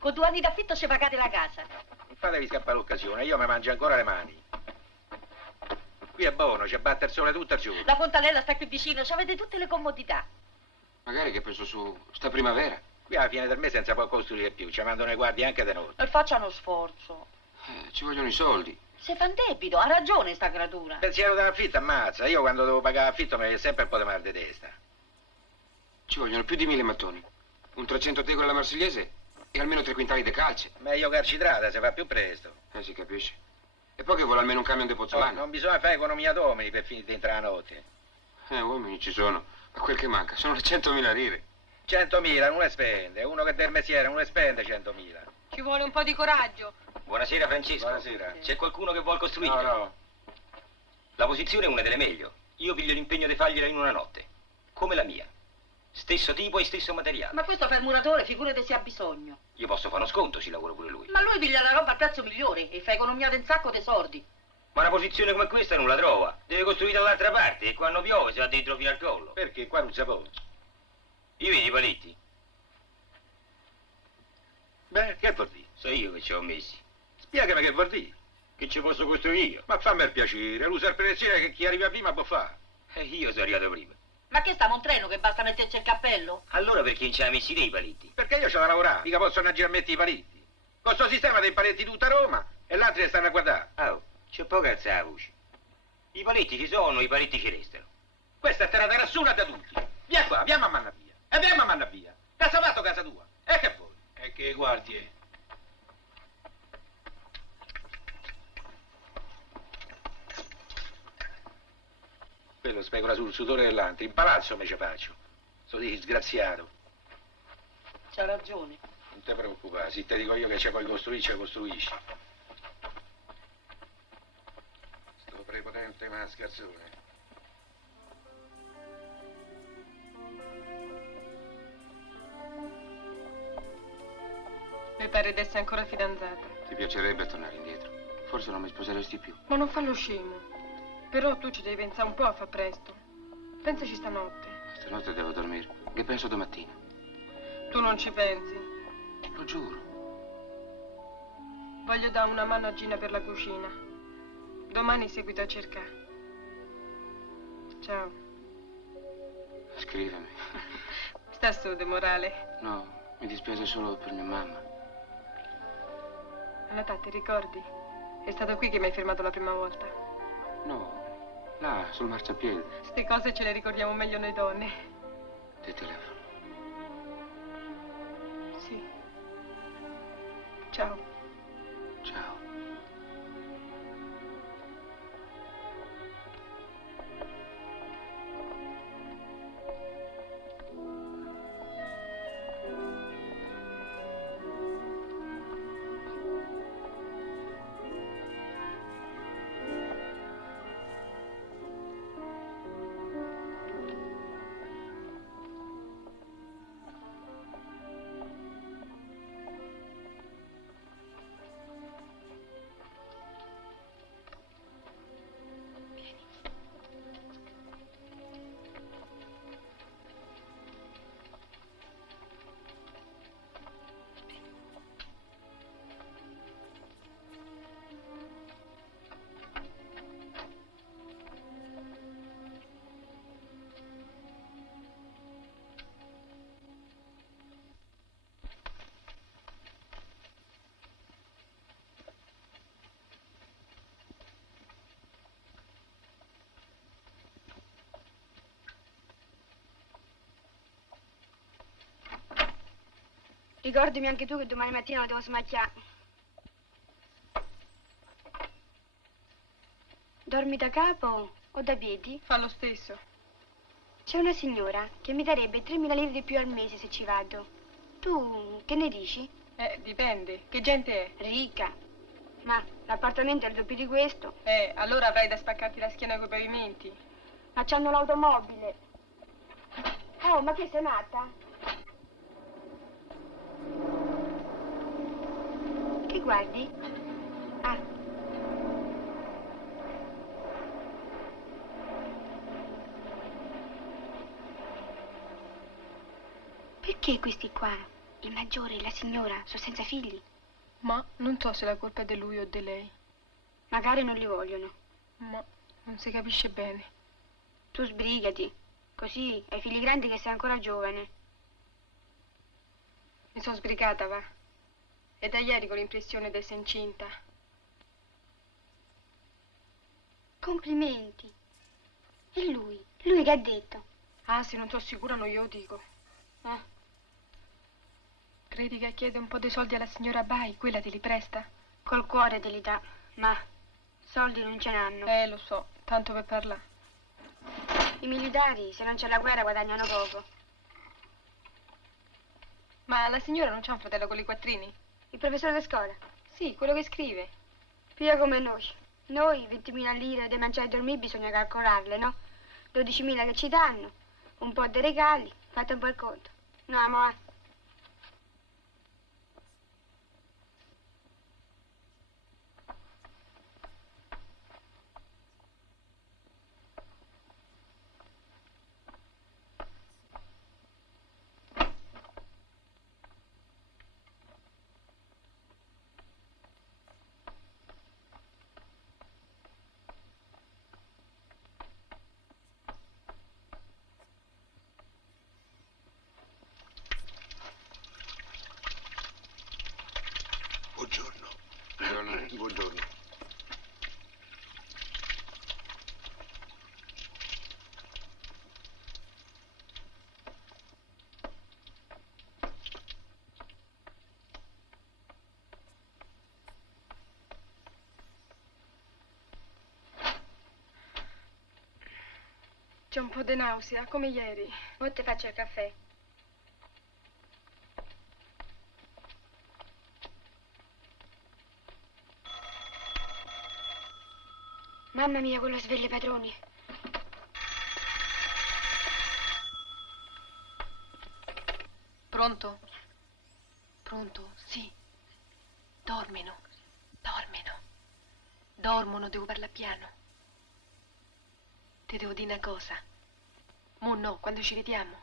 Con 2 anni d'affitto ci pagate la casa. Non fatevi scappare l'occasione, io mi mangio ancora le mani. Qui è buono, ci batte il sole tutto il giorno. La fontanella sta qui vicino, ci avete tutte le comodità. Magari che penso su sta primavera. Qui alla fine del mese non si può costruire più, ci mandano i guardie anche da noi. E facciano sforzo. Ci vogliono i soldi. Se fa un debito, ha ragione sta creatura. Pensiero dell'affitto ammazza, io quando devo pagare l'affitto mi viene sempre un po' di mal di testa. Ci vogliono più di 1000 mattoni. Un 300 tegole alla marsigliese e almeno 3 quintali di calce. Meglio carcitrata, si fa più presto. Si capisce. E poi che vuole almeno un camion di pozzolano. Non bisogna fare economia d'uomini per finire dentro la notte. Uomini ci sono, ma quel che manca sono le 100.000 lire. 100.000 non le spende, uno che del mestiere non le spende 100.000. Ci vuole un po' di coraggio. Buonasera Francesco. Buonasera. C'è qualcuno che vuol costruire? No. La posizione è una delle meglio. Io piglio l'impegno di fargliela in una notte. Come la mia. Stesso tipo e stesso materiale. Ma questo per il muratore, figurate se ha bisogno. Io posso fare uno sconto, ci lavora pure lui. Ma lui piglia la roba a prezzo migliore e fa economia di un sacco di soldi. Ma una posizione come questa non la trova. Deve costruire dall'altra parte e quando piove si va dentro fino al collo. Perché qua non si può. Io vedi i paletti? Beh, che vuol dire? So io che ci ho messi. Spiegami che vuol dire. Che ci posso costruire io? Ma fammi il piacere, l'usa il pensiero che chi arriva prima può fare. E io sono arrivato prima. Ma che stiamo un treno che basta metterci il cappello? Allora perché non ci ha messi dei paletti? Perché io c'ho da lavorare, mica posso andare a mettere i paletti. Con sto sistema dei paletti tutta Roma e l'altri ne stanno a guardare. Oh, c'è poca alza la voce. I paletti ci sono, i paletti ci restano. Questa è terra da nessuna da tutti. Via qua, andiamo a manna via. E andiamo a manna via. Casa fatto casa tua. E che vuoi? E che guardie? Quello specula sul sudore dell'altro. In palazzo me ci faccio. Sono disgraziato. C'ha ragione. Non ti preoccupare, se ti dico io che c'è poi costruisci, costruisci. Sto prepotente mascazzone. Mi pare di essere ancora fidanzata. Ti piacerebbe tornare indietro. Forse non mi sposeresti più. Ma non fallo scemo. Però tu ci devi pensare un po' a far presto. Pensaci stanotte. Stanotte devo dormire. Che penso domattina. Tu non ci pensi. Lo giuro. Voglio dare una mano a Gina per la cucina. Domani seguito a cercare. Ciao. Scrivimi. Sta su, de morale. No, mi dispiace solo per mia mamma. Anata, ti ricordi? È stato qui che mi hai fermato la prima volta. No, là, sul marciapiede. Ste cose ce le ricordiamo meglio noi donne. Ti telefono. Sì. Ciao. Ciao. Ricordami anche tu che domani mattina lo devo smacchiare. Dormi da capo o da piedi? Fa lo stesso. C'è una signora che mi darebbe 3.000 lire di più al mese se ci vado. Tu che ne dici? Dipende. Che gente è? Ricca. Ma l'appartamento è il doppio di questo. Allora avrai da spaccarti la schiena coi pavimenti. Ma c'hanno l'automobile. Oh, ma che sei matta? Che guardi? Ah. Perché questi qua, il maggiore e la signora, sono senza figli? Ma non so se la colpa è di lui o di lei. Magari non li vogliono. Ma non si capisce bene. Tu sbrigati, così hai figli grandi che sei ancora giovane. Mi sono sbrigata, va. È da ieri con l'impressione di essere incinta. Complimenti. E lui? Lui che ha detto? Ah, se non sono sicura non glielo dico. Credi che chiede un po' di soldi alla signora Bai, quella te li presta? Col cuore te li dà, ma soldi non ce n'hanno. Lo so, tanto per parlare. I militari, se non c'è la guerra, guadagnano poco. Ma la signora non c'ha un fratello con i quattrini? Il professore di scuola? Sì, quello che scrive. Pia come noi. Noi 20.000 lire di mangiare e dormire bisogna calcolarle, no? 12.000 che ci danno, un po' di regali, fate un po' il conto. No, amore. Buongiorno. C'è un po' di nausea, come ieri. Ora ti faccio il caffè. Mamma mia, quello sveglia i padroni. Pronto? Pronto, sì. Dormono. Dormono, devo parlare piano. Ti devo dire una cosa. Mo no, quando ci vediamo.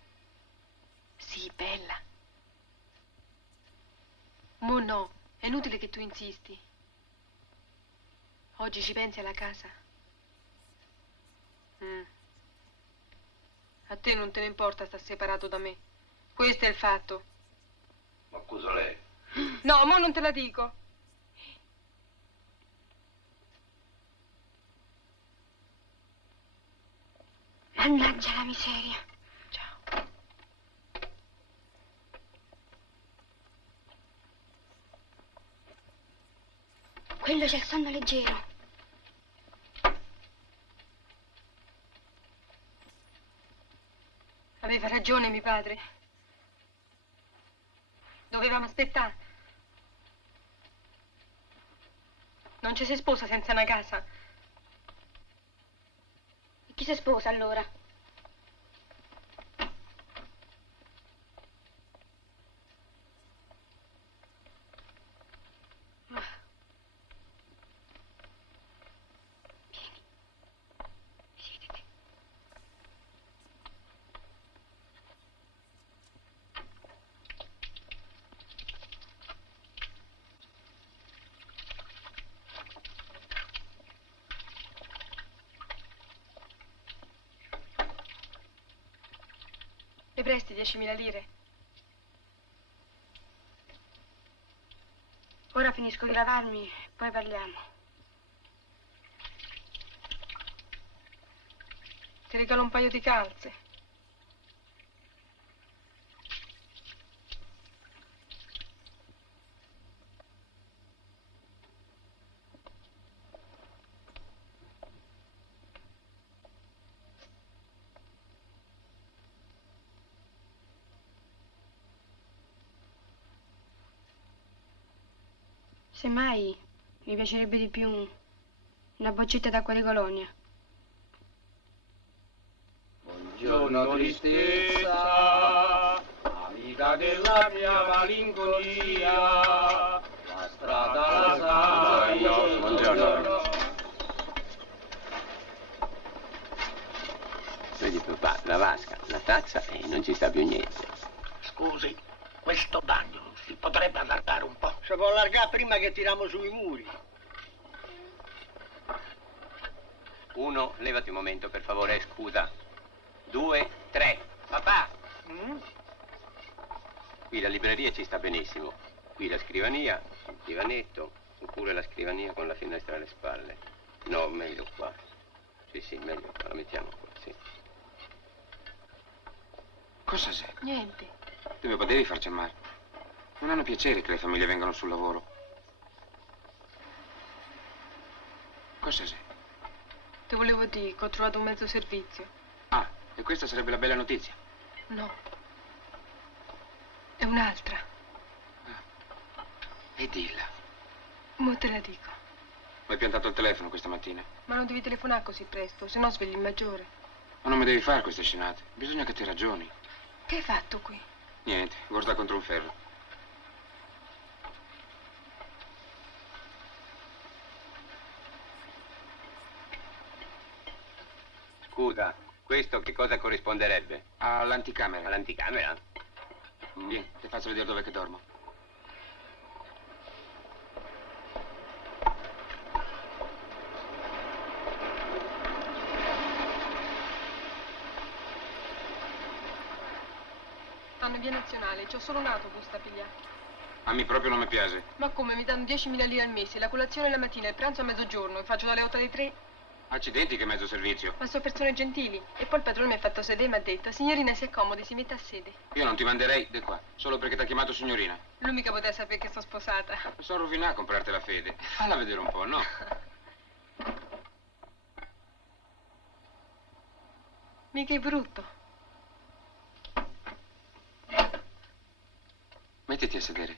Sì, bella. Mo no, è inutile che tu insisti. Oggi ci pensi alla casa? A te non te ne importa sta separato da me. Questo è il fatto. Ma cosa lei? No, mo non te la dico. Mannaggia la miseria. Ciao. Quello c'è il sonno leggero. Aveva ragione mio padre. Dovevamo aspettare. Non ci si sposa senza una casa. E chi si sposa allora? Mi presti 10.000 lire? Ora finisco di lavarmi, poi parliamo. Ti regalo un paio di calze. Semmai mi piacerebbe di più una boccetta d'acqua di colonia. Buongiorno tristezza, amica della mia malinconia, la strada la sai. Buongiorno. Vedi papà, la vasca, la tazza e non ci sta più niente. Scusi, questo bagno si potrebbe allargare un po'? Si può allargare prima che tiriamo sui muri. 1, levati un momento per favore, scusa. 2, 3. Papà! Qui la libreria ci sta benissimo. Qui la scrivania, il divanetto, oppure la scrivania con la finestra alle spalle. No, meglio qua. Sì, meglio qua, la mettiamo qua, sì. Cosa sei? Niente. Dove potevi farci male? Non hanno piacere che le famiglie vengano sul lavoro. Cosa sei? Ti volevo dire che ho trovato un mezzo servizio. Ah, e questa sarebbe la bella notizia. No. È un'altra. E dilla. Mo te la dico. Ho piantato il telefono questa mattina. Ma non devi telefonare così presto, se no svegli il maggiore. Ma non mi devi fare queste scenate. Bisogna che ti ragioni. Che hai fatto qui? Niente, guarda contro un ferro. Scusa, questo che cosa corrisponderebbe? All'anticamera. All'anticamera? Vieni, ti faccio vedere dove che dormo. Stanno in via nazionale, c'ho solo un autobus da pigliare. A me proprio non mi piace. Ma come, mi danno 10.000 lire al mese, la colazione la mattina, il pranzo a mezzogiorno, e faccio dalle 8 alle 3. Accidenti, che mezzo servizio. Ma sono persone gentili. E poi il padrone mi ha fatto sedere e mi ha detto: signorina, si accomodi, si metta a sede. Io non ti manderei di qua, solo perché ti ha chiamato signorina. Lui mica poteva sapere che sono sposata. Mi sono rovinato a comprarti la fede. Falla vedere un po', no? Mica è brutto. Mettiti a sedere.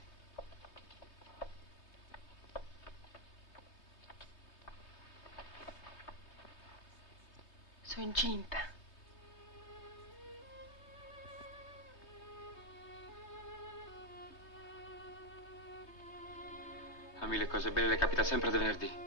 Sono incinta. A me le cose belle le capita sempre di venerdì.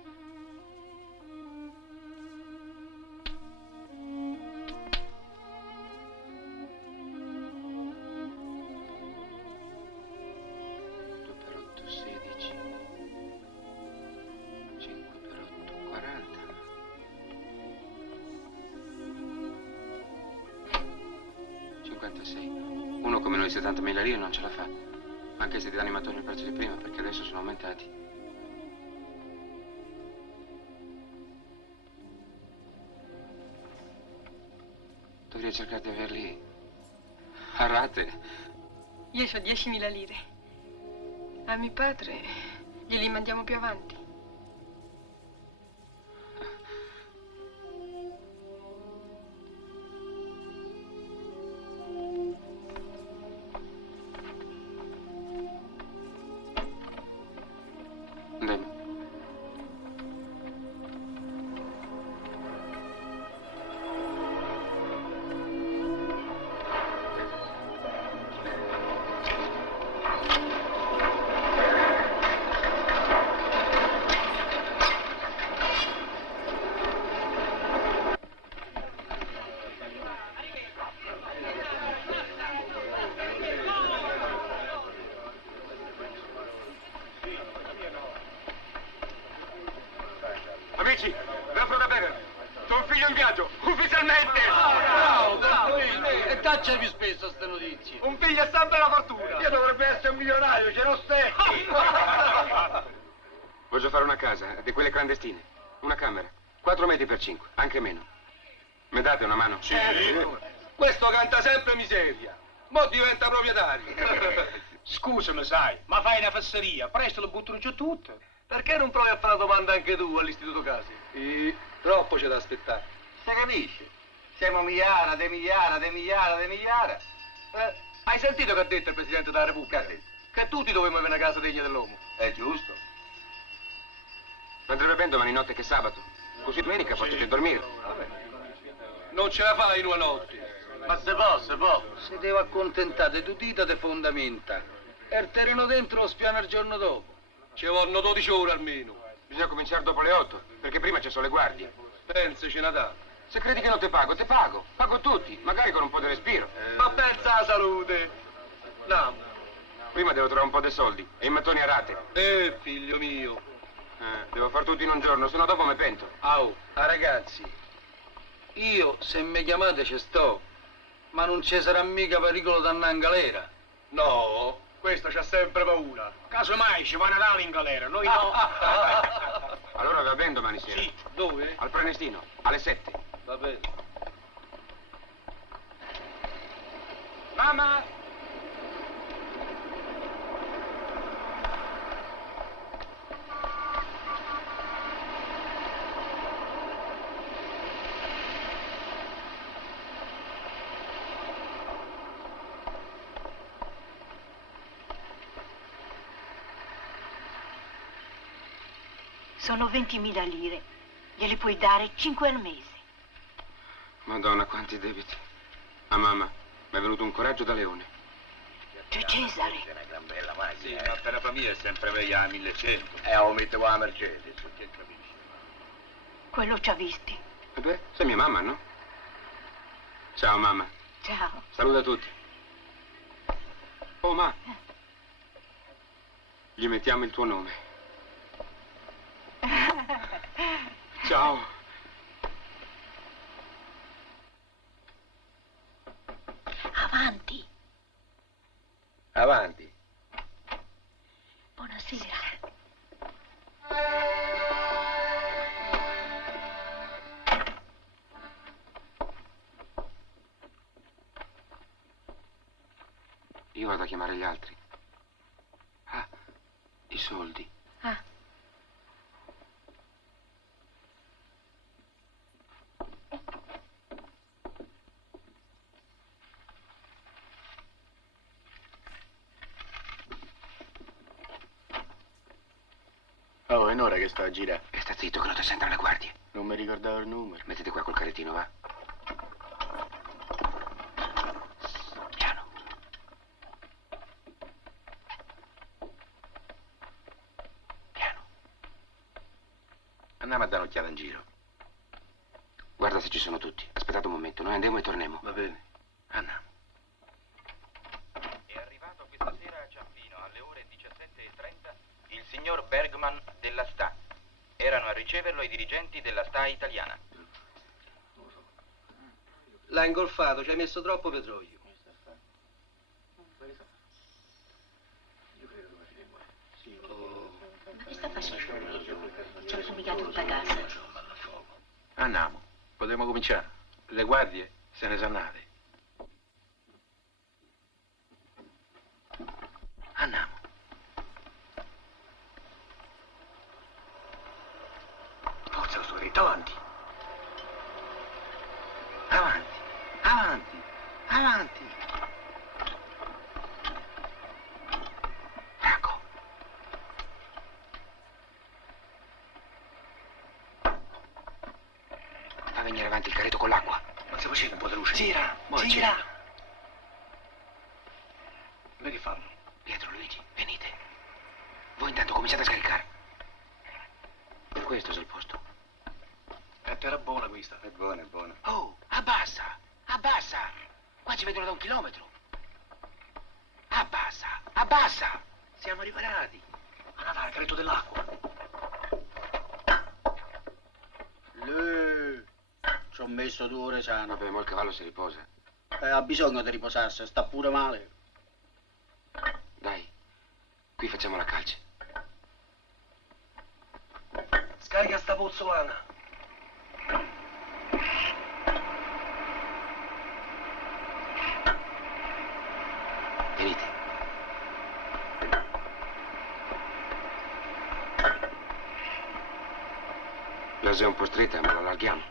Uno come noi 70.000 lire non ce la fa. Anche se ti danno i mattoni il prezzo di prima, perché adesso sono aumentati. Dovrei cercare di averli a rate. Io ho 10.000 lire. A mio padre glieli mandiamo più avanti. Andiamo. Amici, Raffro da Becker, sono figlio in viaggio, ufficialmente! Bravo! E caccia più spesso ste notizie. Un figlio è sempre una fortuna! Io dovrebbe essere un milionario, ce l'ho stecchi! Voglio fare una casa, di quelle clandestine. Una camera, 4 metri per 5, anche meno. Mi date una mano? Sì. Questo canta sempre miseria. Mo diventa proprietario. Scusami, sai, ma fai una fesseria, presto lo buttano giù tutto. Perché non provi a fare una domanda anche tu all'istituto casi? Troppo c'è da aspettare. Si capisce? Siamo miliara, de miliara, de miliara, de miliara. Hai sentito che ha detto il Presidente della Repubblica? Che tutti dovremmo avere una casa degna dell'uomo. È giusto. Andrebbe bene domani notte che è sabato. Così domenica potete dormire. Non ce la fai in una notte. Ma se può, se può. Se devo accontentare di dita de fondamenta. E il terreno dentro lo spiano il giorno dopo. Ci vogliono 12 ore almeno. Bisogna cominciare dopo le 8, perché prima ci sono le guardie. Pensaci, Natale. Se credi che non te pago, te pago. Pago tutti, magari con un po' di respiro. Ma pensa alla salute. No. Prima devo trovare un po' di soldi e i mattoni a rate. Figlio mio. Devo far tutto in un giorno, sennò dopo mi pento. Ragazzi, io se mi chiamate ci sto, ma non ci sarà mica pericolo d'andare in galera. No, questo c'ha sempre paura. Casomai ci va Natale in galera, noi no. Allora va bene domani sera. Sì. Dove? Al Prenestino, alle 7. Va bene. Mamma! Sono 20.000 lire. Gliele puoi dare 5 al mese. Madonna, quanti debiti. A mamma, mi è venuto un coraggio da leone. C'è Cesare. È una gran bella macchina. Sì, ma per la famiglia è sempre meglio a 1100. Aumento qua la Mercedes, che capisci? Quello ci ha visti. E beh, sei mia mamma, no? Ciao, mamma. Ciao. Saluta tutti. Oh, ma. Gli mettiamo il tuo nome. Ciao. Avanti. Avanti. Buonasera. Io vado a chiamare gli altri. Ah, i soldi. Oh, è un'ora che sto a girare. E sta zitto che non ti sentono le guardie. Non mi ricordavo il numero. Mettiti qua col carrettino, va. Piano. Piano. Andiamo a dare un'occhiata in giro. Guarda se ci sono tutti. Aspettate un momento, noi andiamo e torniamo. Va bene. Andiamo. È arrivato questa sera a Ciampino alle ore 17:30 il signor Bergman della STA. Erano a riceverlo i dirigenti della STA italiana. L'ha ingolfato, ci hai messo troppo petrolio. Che sta facendo? Ci ha fumicato tutta casa. Andiamo. Potremmo cominciare. Le guardie se ne sono andate. Andiamo. Forza, Storito, avanti. Avanti. Avanti. Avanti. Franco. Fa venire avanti il carretto con l'acqua. Ma se facete un po' di luce? Gira. Gira. Ma che fanno? Pietro, Luigi, venite. Voi intanto cominciate a scaricare. Per questo è il posto. È terra buona questa. È buona, è buona. Oh, abbassa, abbassa. Qua ci vedono da 1 chilometro. Abbassa, abbassa. Siamo riparati. A Natale, carretto dell'acqua. Ci ho messo 2 ore sane. Vabbè, mo il cavallo si riposa. Ha bisogno di riposarsi, sta pure male. Dai, qui facciamo la calce. Scarica sta pozzolana. Venite. L'asa è un po' stretta, ma lo allarghiamo.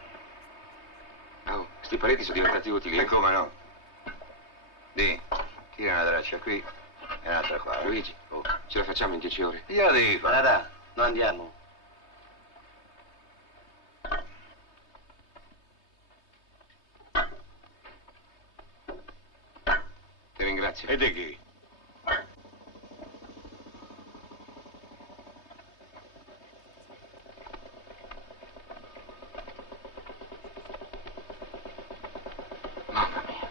Oh, sti pareti sono diventati utili. E come no? Dì, tira una traccia qui e un'altra qua. Luigi, ce la facciamo in 10 ore. Io devi fare. Dai, noi andiamo. grazie. E di che? Mamma mia.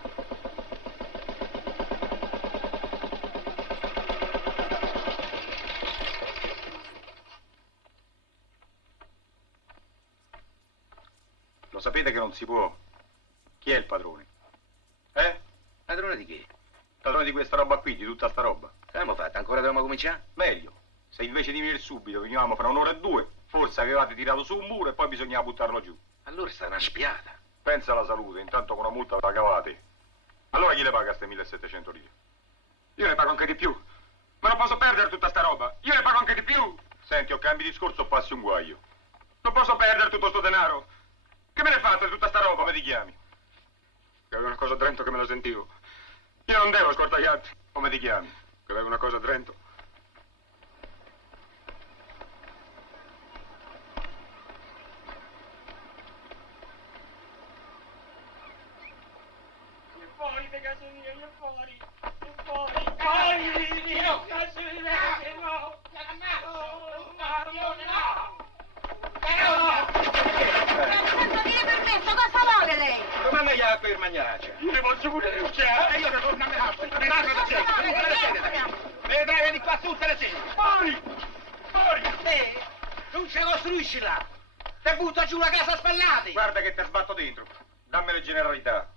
Lo sapete che non si può? Chi è il padrone? Padrone di che? Padrone di questa roba qui, di tutta sta roba. Che abbiamo fatto? Ancora dobbiamo cominciare? Meglio. Se invece di venire subito venivamo fra un'ora e due, forse avevate tirato su un muro e poi bisognava buttarlo giù. Allora sta una spiata. Pensa alla salute, intanto con una multa la cavate. Allora chi le paga queste 1700 lire? Io ne pago anche di più. Ma non posso perdere tutta sta roba. Io ne pago anche di più. Senti, o cambi discorso o passi un guaio. Non posso perdere tutto sto denaro. Che me ne fate di tutta sta roba? Come ti chiami? Che avevo una cosa a Trento che me lo sentivo. Io non devo ascoltare gli altri. Come ti chiami? Che avevo una cosa a Trento. Fuori da casa mia, io fuori! Fuori! Io casa mia, no! Non viene permesso, cosa vuole lei? Domanda gli ha per magnaccia. Io ne posso pure denunciare. Io devo tornare a vedrai di qua tutte le sere. Fuori! Fuori! Non ci costruisci là! Te butta giù la casa a spallate! Guarda che te sbatto dentro. Dammi le generalità.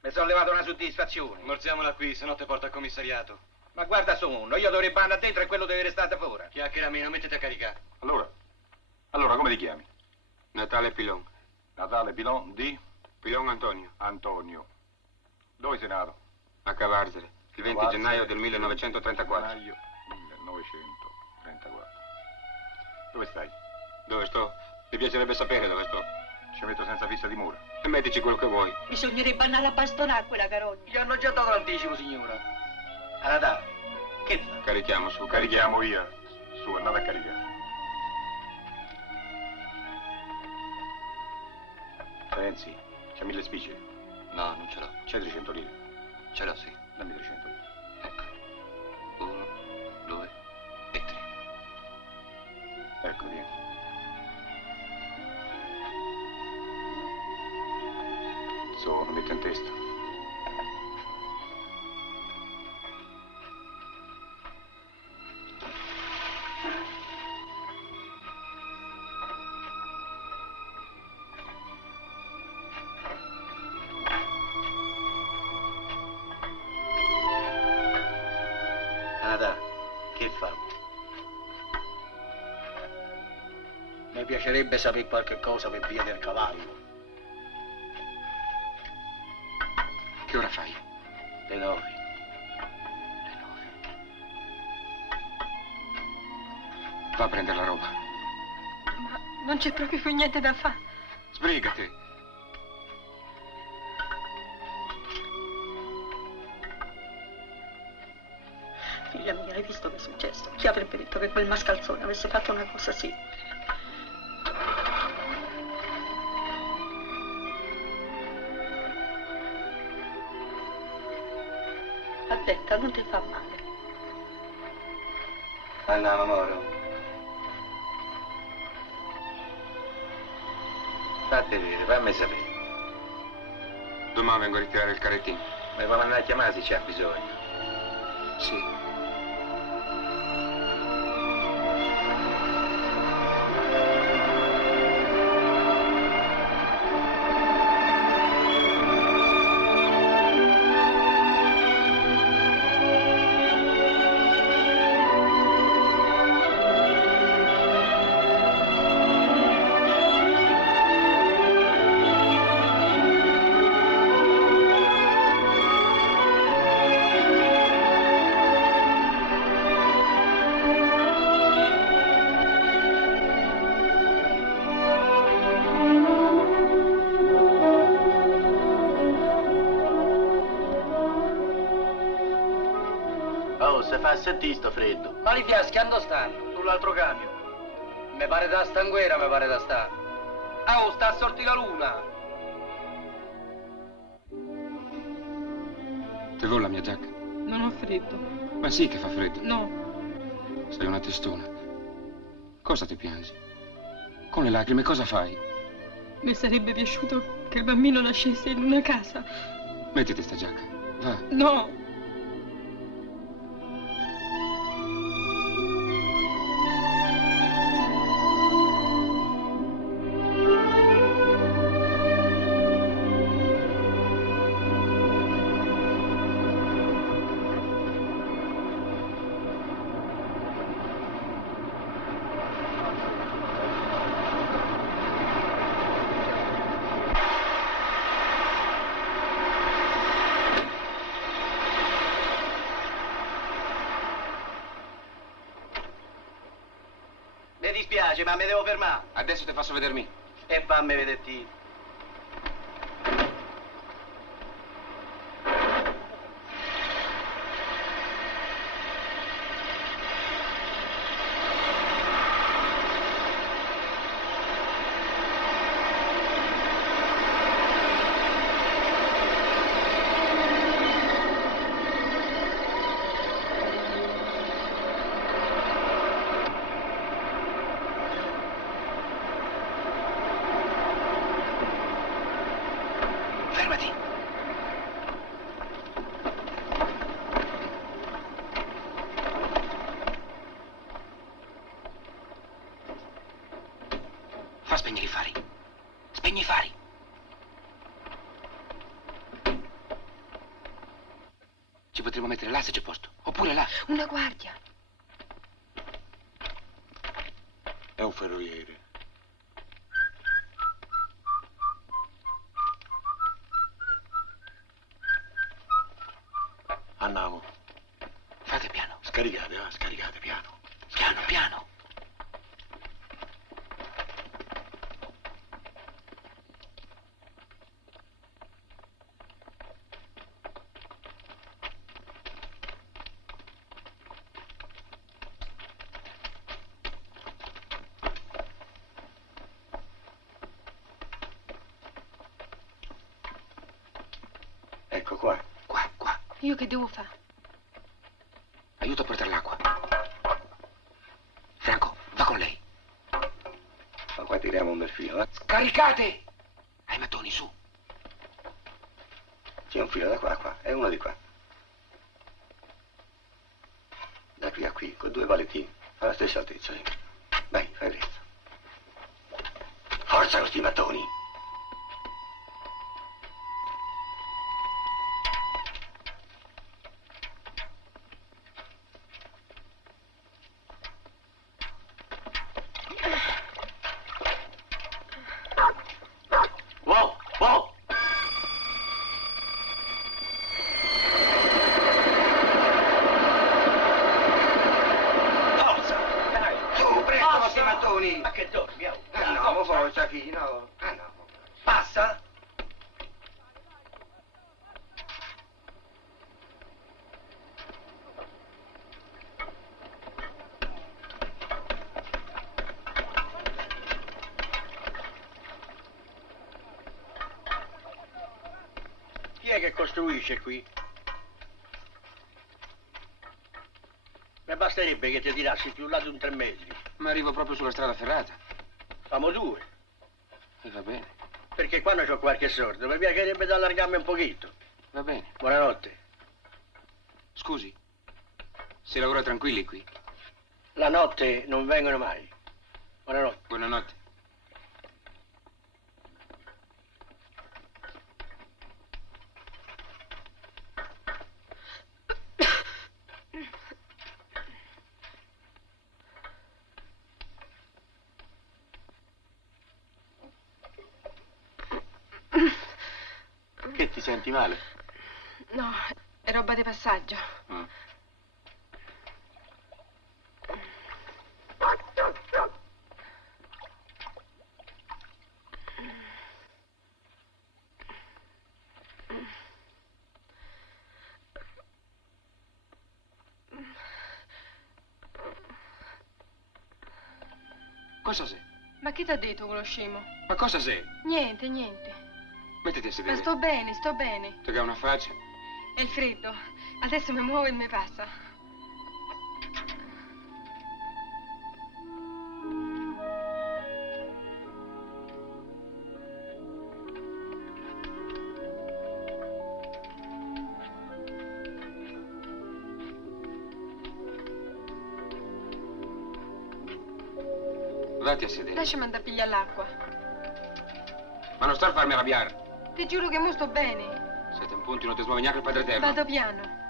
Mi sono levato una soddisfazione. Morziamola qui, se no te porta al commissariato. Ma guarda sonno, io dovrebbe andare dentro e quello deve restare fuori. Chiacchiera meno, mettiti a caricare. Allora come ti chiami? Natale Pilon. Natale Pilon di? Pilon Antonio. Antonio. Dove sei nato? A Cavarzere, il 20 gennaio del 1934. Gennaio 1934. Dove stai? Dove sto? Mi piacerebbe sapere dove sto. Ci metto senza fissa dimora. E mettici quello che vuoi. Bisognerebbe andare a bastonare quella carogna. Gli hanno già dato l'anticipo, signora. Allora, che fa? Carichiamo su, Carichiamo via. Su, andate a caricare. Renzi, c'è 1000 spicci? No, non ce l'ho. C'è 300 lire? Ce l'ho, sì. Dammi 300 lire. Ecco. 1, 2 e 3. Ecco, vieni. Lo metto in testa. Anata, che famo? Mi piacerebbe sapere qualche cosa per via del cavallo. Che ora fai? Le 9. Va a prendere la roba. Ma non c'è proprio più niente da fare. Sbrigati. Figlia mia, hai visto che è successo? Chi avrebbe detto che quel mascalzone avesse fatto una cosa sì? Attenta, non ti fa male. Andiamo, Moro. Fatti vedere, fammi sapere. Domani vengo a ritirare il carrettino. Mi fa mandare a chiamare se c'è bisogno. Sì. Se fa sentire sto freddo. Ma li fiaschi dove stanno? Sull'altro camion. Mi pare da stanguera, mi pare da sta. Ah, oh, sta a sortire la luna. Te vuoi la mia giacca? Non ho freddo. Ma sì che fa freddo. No. Sei una testona. Cosa ti piangi? Con le lacrime cosa fai? Mi sarebbe piaciuto che il bambino nascesse in una casa. Mettiti sta giacca. Va. No. Mi dispiace, ma mi devo fermare. Adesso ti faccio vedermi. E fammi vederti. Fermati. Fa spegnere i fari. Spegni i fari. Ci potremmo mettere là se c'è posto. Oppure là. Una guardia. È un ferroviere. Andiamo. Fate piano. Scaricate, scaricate, piano. Piano, piano. Ecco qua. Qua, qua. Io che devo fare? Aiuto a portare l'acqua. Franco, va con lei. Ma qua tiriamo un bel filo, eh? Caricate! Ai mattoni, su. C'è un filo da qua a qua e uno di qua. Da qui a qui, con due palettini, alla stessa altezza. Vai, fai presto. Forza con sti mattoni! Wow, wow! Forza! Dai! Su, presto con sti mattoni! Ma che dormi? Andiamo, forza, fino. Andiamo. Passa! Chi è che costruisce qui? Mi basterebbe che ti tirassi più là di un 3 metri. Ma arrivo proprio sulla strada ferrata. Famo 2, E va bene, perché quando c'ho qualche sordo mi piacerebbe di allargarmi un pochino. va bene. Buonanotte. Scusi, si lavora tranquilli qui? La notte non vengono mai. Buonanotte. Buonanotte. Che ti senti male? No, è roba di passaggio. Ah. Cosa sei? Ma che ti ha detto quello scemo? Ma cosa sei? Niente, niente. Mettiti a sedere. Ma sto bene, sto bene. Tu che hai una faccia. È il freddo. Adesso mi muovo e mi passa. Vatti a sedere. Lasciami andare a pigliare l'acqua. Ma non star a farmi arrabbiare. Ti giuro che mo sto bene. Se ti impunti non ti smuovi neanche il Padre Eterno. Vado piano.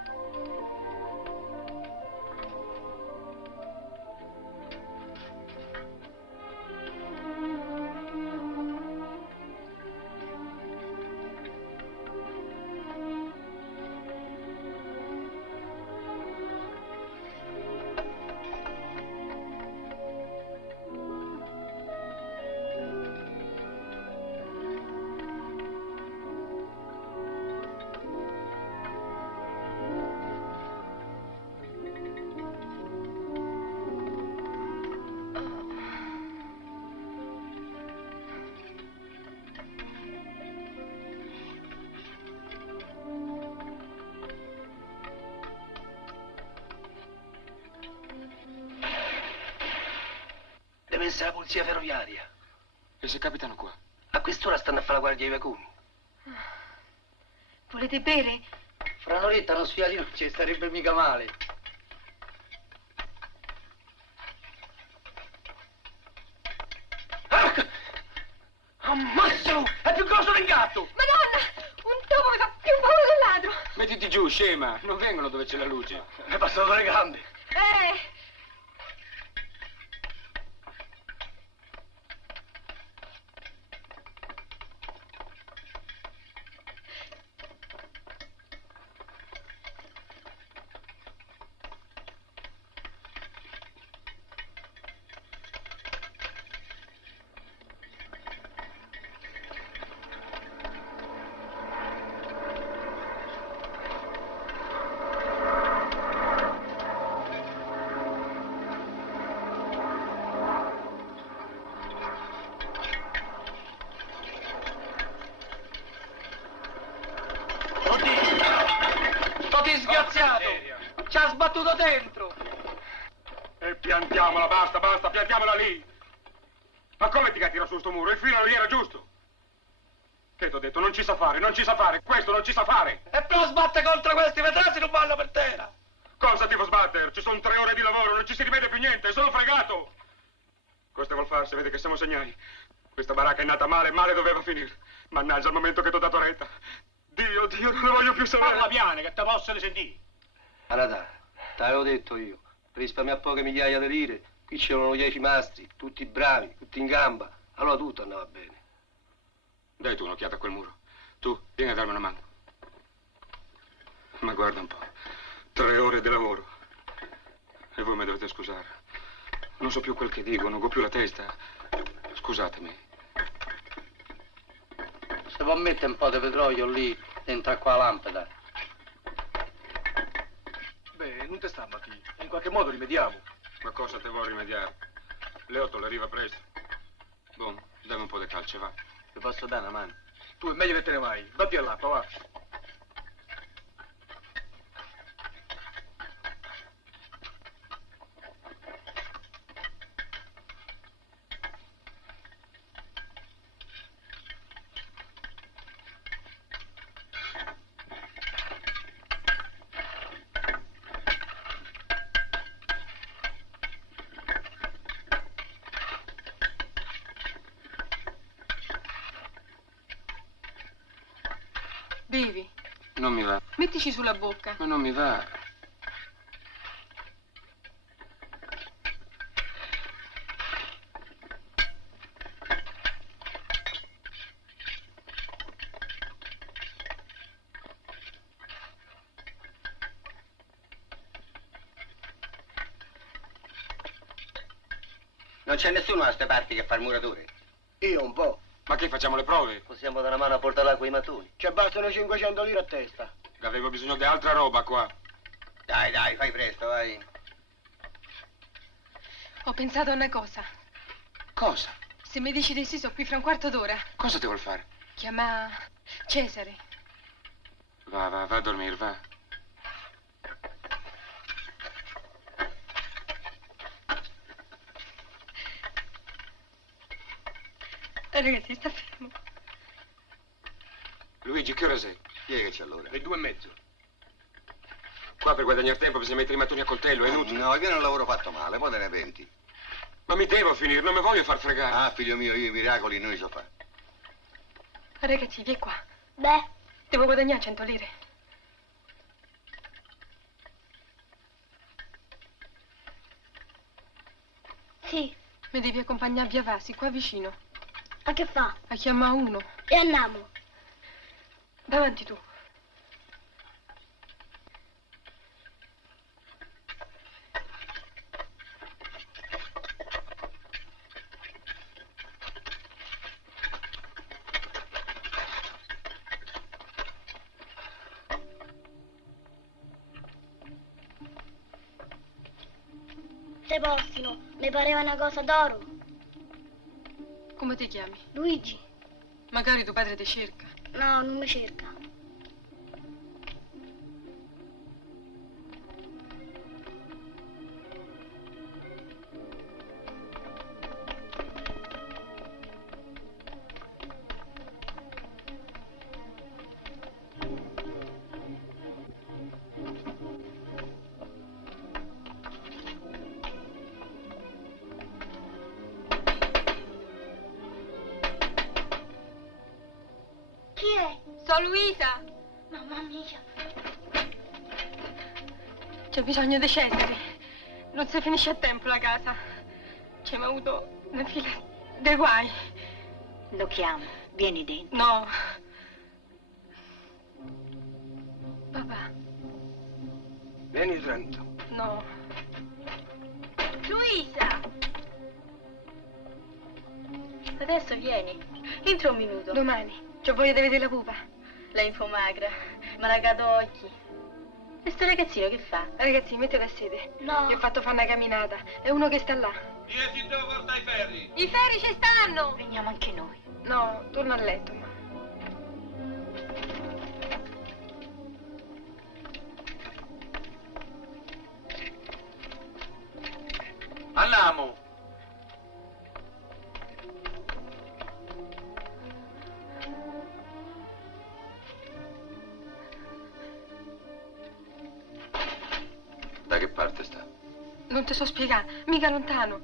Deve essere la polizia ferroviaria. E se capitano qua? A quest'ora stanno a fare la guardia ai vagoni. Volete bere? Fra un'oretta uno sfialino non ci starebbe mica male. Ammazzalo! È più grosso del gatto! Madonna! Un topo mi fa più paura del ladro! Mettiti giù, scema. Non vengono dove c'è la luce. È passato dalle gambe. Disgraziato! Ci ha sbattuto dentro! E piantiamola, basta, basta, piantiamola lì! Ma come ti tira su sto muro? Il filo non gli era giusto! Che t'ho detto? Non ci sa fare, non ci sa fare! Questo non ci sa fare! E però sbatte contro questi materassi non vanno per terra! Cosa ti fa sbattere? Ci sono 3 ore di lavoro, non ci si rivede più niente, sono fregato! Questo vuol farsi, vede che siamo segnali. Questa baracca è nata male, male doveva finire. Mannaggia il momento che t'ho dato retta. Dio, Dio, non ne voglio più sapere. Parla piano, che te posso sentire. Allora, te l'avevo detto io. Per risparmiare poche migliaia di lire, qui c'erano 10 mastri, tutti bravi, tutti in gamba. Allora tutto andava bene. Dai tu un'occhiata a quel muro. Tu, vieni a darmi una mano. Ma guarda un po'. 3 ore di lavoro. E voi mi dovete scusare. Non so più quel che dico, non ho più la testa. Scusatemi. Se può mettere un po' di petrolio lì, dentro a qua la lampada. Beh, non te sta Mattia. In qualche modo rimediamo. Ma cosa te vuoi rimediare? Le 8 le arriva presto. Buon, dammi un po' di calce, va. Ti posso dare una mano? Tu è meglio che te ne vai. Vatti all'acqua, va. Bevi. Non mi va. Mettici sulla bocca. Ma non mi va. Non c'è nessuno a queste parti che fa il muratore. Io un po'. Ma che facciamo le prove? Possiamo dare una mano a portare l'acqua ai mattoni. Ci bastano 500 lire a testa. Avevo bisogno di altra roba qua. Dai, dai, fai presto, vai. Ho pensato a una cosa. Cosa? Se mi dici di sì, sono qui fra un quarto d'ora. Cosa ti vuol fare? Chiama Cesare. Va a dormire, va. Ragazzi, sta fermo. Luigi, che ora sei? Chi è che c'è allora? Le 2:30. Qua per guadagnare tempo bisogna mettere i mattoni a coltello, è inutile. No, io non lavoro fatto male, poi te ne penti. Ma mi devo finire, non mi voglio far fregare. Ah, figlio mio, io i miracoli non li so fare. Ragazzi, vieni qua. Beh, Devo guadagnare 100 lire. sì. Mi devi accompagnare via Vassi, qua vicino. Ma che fa? A chiamare uno. E andiamo. Davanti tu. Te postino, mi pareva una cosa d'oro. Come ti chiami? Luigi. Magari tuo padre ti cerca. No, non mi cerca. Chi è? Sono Luisa. Mamma mia. C'è bisogno di Cesare. Non si finisce a tempo la casa. C'è avuto una fila dei guai. Lo chiamo, vieni dentro. No. Papà, Vieni dentro. no. Luisa! Adesso vieni. Entra un minuto. Domani. C'ho voglia di vedere la pupa. Lei infomagra, malaga d'occhi. E sto ragazzino che fa? Ragazzi, mettete a sede. No. Gli ho fatto fare una camminata. È uno che sta là. Io ti devo portare i ferri. I ferri ci stanno! Veniamo anche noi. No, torna a letto, ma. Andiamo. Da che parte sta? Non ti so spiegare, mica lontano.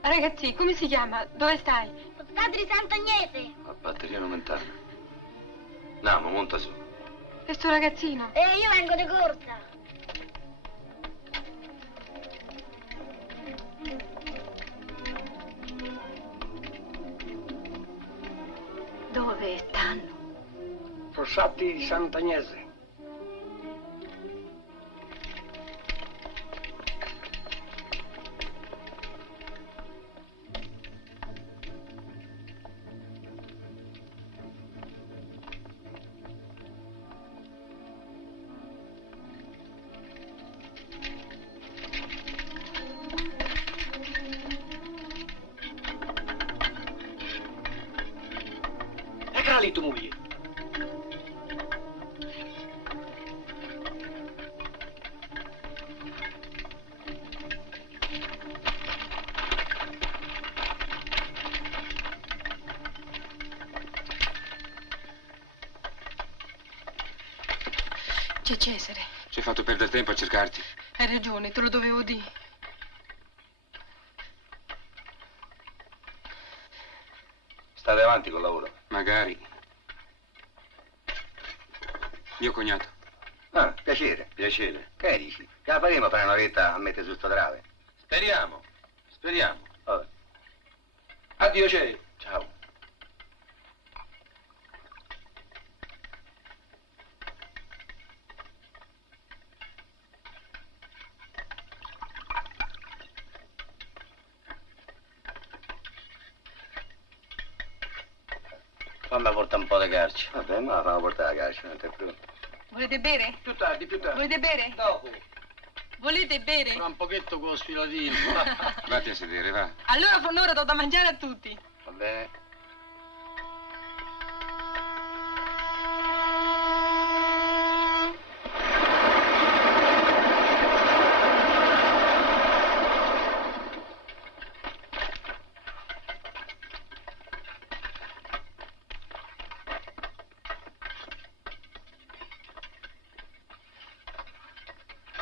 Ragazzi, come si chiama? Dove stai? Padre Sant'Agnese. A batteria momentana. Andiamo, monta su. E sto ragazzino? Io vengo di corsa. Dove stanno? Fossati di Sant'Agnese. Eccola lì tua moglie. C'è Cesare. Ci hai fatto perdere tempo a cercarti. Hai ragione, te lo dovevo dire. State avanti col lavoro. Magari. Mio cognato. Ah, piacere. Piacere. Che dici? Ce la faremo per una vetta a mettere su sto trave. Speriamo. Speriamo. Oh. Addio, c'è. Ciao. Fammi portare un po' di carcia. Vabbè, ma la fanno portare a casa, non te più. Volete bere? Più tardi, più tardi. Volete bere? Dopo. Volete bere? Fra un pochetto con lo sfilatino. Vatti a sedere, va. Allora fra un'ora do da mangiare a tutti. Va bene.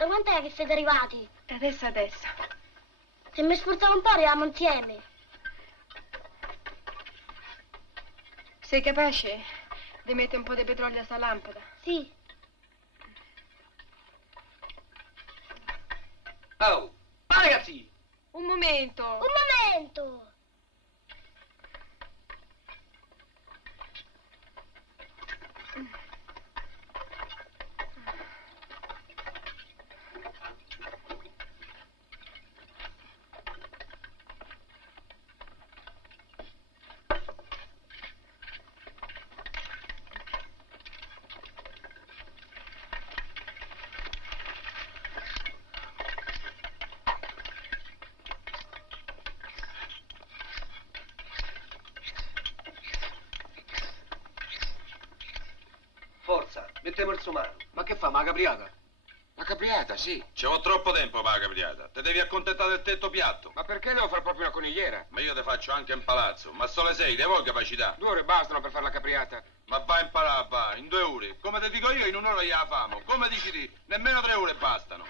Da quant'è che siete arrivati? Adesso. Se mi sforzavo un po' arriviamo insieme. Sei capace di mettere un po' di petrolio a sta lampada? Sì. Oh, ma ragazzi! Un momento. Un momento! Forza, mettiamo il somaro. Ma che fa, ma la capriata? La capriata, sì. Ci ho troppo tempo per la capriata. Te devi accontentare del tetto piatto. Ma perché devo fare proprio una conigliera? Ma io te faccio anche in palazzo. Ma solo 6, te vuoi capacità? 2 ore bastano per fare la capriata. Ma vai a imparare, va, in 2 ore. Come ti dico io, in un'ora gliela famo. Come dici te, nemmeno 3 ore bastano.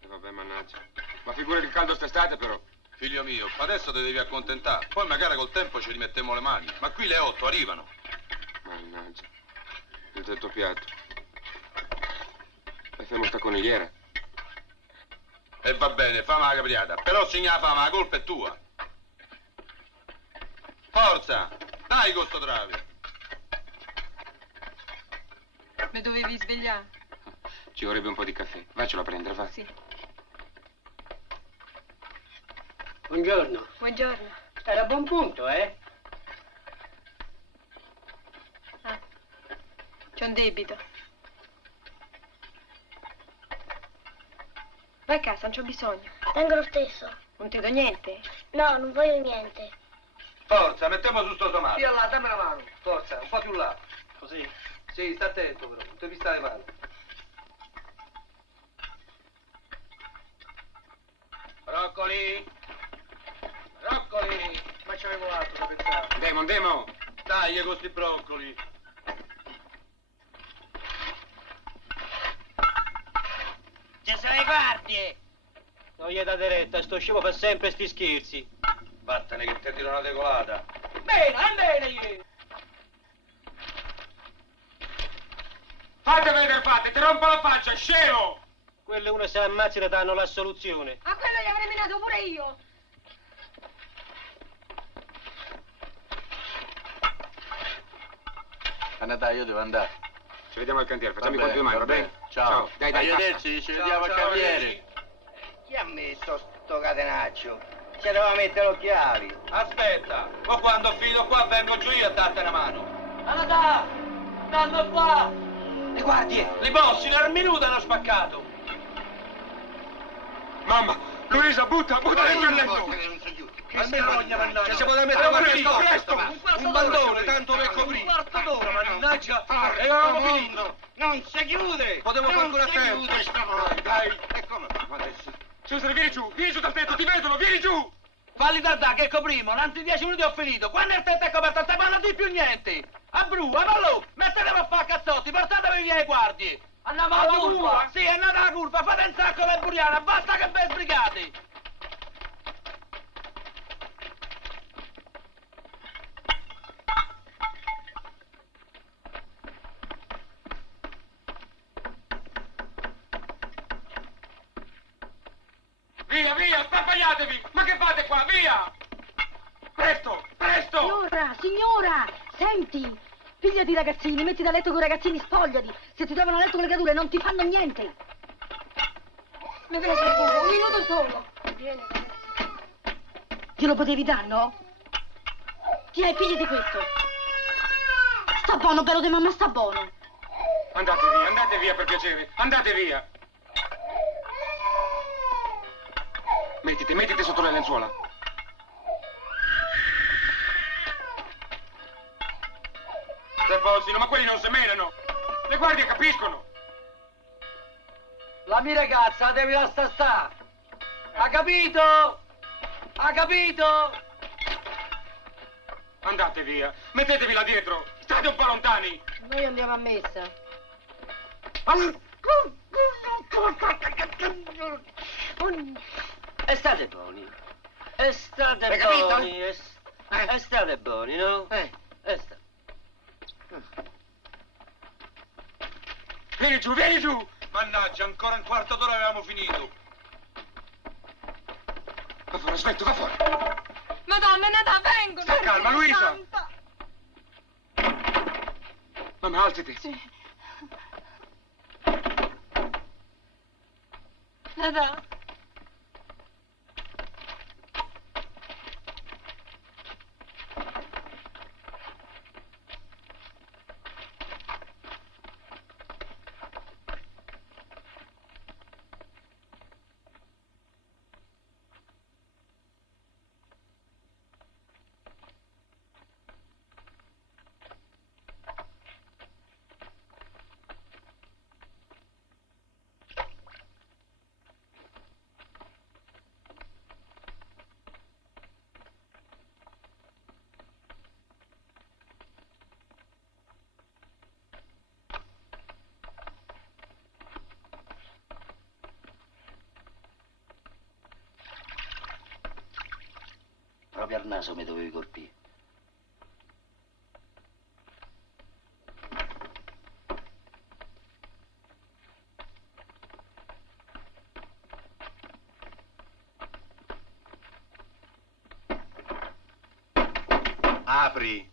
E vabbè, mannaggia. Ma figurati il caldo st'estate, però. Figlio mio, adesso te devi accontentare. Poi magari col tempo ci rimettiamo le mani. Ma qui le 8 arrivano. Mannaggia. Il tetto piatto. E fermo sta conigliera. E va bene, fammi la capriata. Però segna la fama, la colpa è tua. Forza, dai con sto trave. Mi dovevi svegliare? Ci vorrebbe un po' di caffè. Vaccelo a prendere, va. Sì. Buongiorno. Buongiorno. Era a buon punto, eh? C'è un debito. Vai a casa, non c'ho bisogno. Tengo lo stesso. Non ti do niente. No, non voglio niente. Forza, mettiamo su sto tomato. Via là, dammi una mano. Forza, un po' più là. Così? Sì, sta attento però, non ti pista le mani. Broccoli. Broccoli. Ma c'avevo altro da pensare. Demo. Dai con sti broccoli. Ci sono le guardie! Non gli date retta, sto scemo fa sempre sti scherzi. Vattene che ti tiro una decolata. Bene! Fate vedere, fate, ti rompo la faccia, scemo! Quelle uno se ammazzi e danno la soluzione. A quello gli avrei minato pure io. Anna dai, io devo andare. Ci vediamo al cantiere, facciamo i Vabbè, conti domani, va bene? Ciao. Dai, Arrivederci, ci vediamo al cantiere. Chi ha messo sto catenaccio? Ci doveva mettere occhiali. Aspetta, ma quando ho finito qua vengo giù io a darti una mano. Anata! Stanno qua! Le guardie, li bossi, nel minuto hanno spaccato. Mamma, Luisa, butta dentro il letto! Almeno voglia mannaggia! Ci si poteva mettere una presto, presto! Un bandone, tanto per Un coprire! quarto d'ora, mannaggia! E avevamo finito! Non si chiude! Potevo fare ancora tempo! Dai! E come fa adesso? Cesare, vieni giù dal tetto, ti vedono, vieni giù! Falli tardare che coprimo, tanti 10 minuti ho finito. Quando il tetto è coperto non si parla di più niente. A bru, a ballo, mettetevi a fare cazzotti, portatevi via le guardie. Andiamo alla curva. Sì, andate alla curva, fate un sacco per Buriana, basta che ve sbrigate. Via, sparpagliatevi! Ma che fate qua, via! Presto! Signora, senti! Pigliati i ragazzini, metti da letto con i ragazzini, spogliati. Se ti trovano a letto con le creature non ti fanno niente. Mi preso un minuto solo. Vieni. Glielo potevi dar, no? Tieni, pigliati questo. Sta buono, bello di mamma, sta buono. Andate via per piacere, andate via! Mettiti sotto le lenzuola. Se fossino, ma quelli non semenano! Le guardie capiscono! La mia ragazza la devi lasciare sta. Ha capito? Ha capito? Andate via, mettetevi là dietro, state un po' lontani! Noi andiamo a messa. E state buoni. E state Hai capito? buoni. E state buoni, no? E state. Vieni giù, vieni giù! Mannaggia, ancora un quarto d'ora avevamo finito. Va fuori, aspetta, va fuori! Madonna, Natà, vengono! Sta calma, Luisa! Santa. Mamma, alzati! Sì. Natà. Proprio al naso mi dovevi colpire. Apri!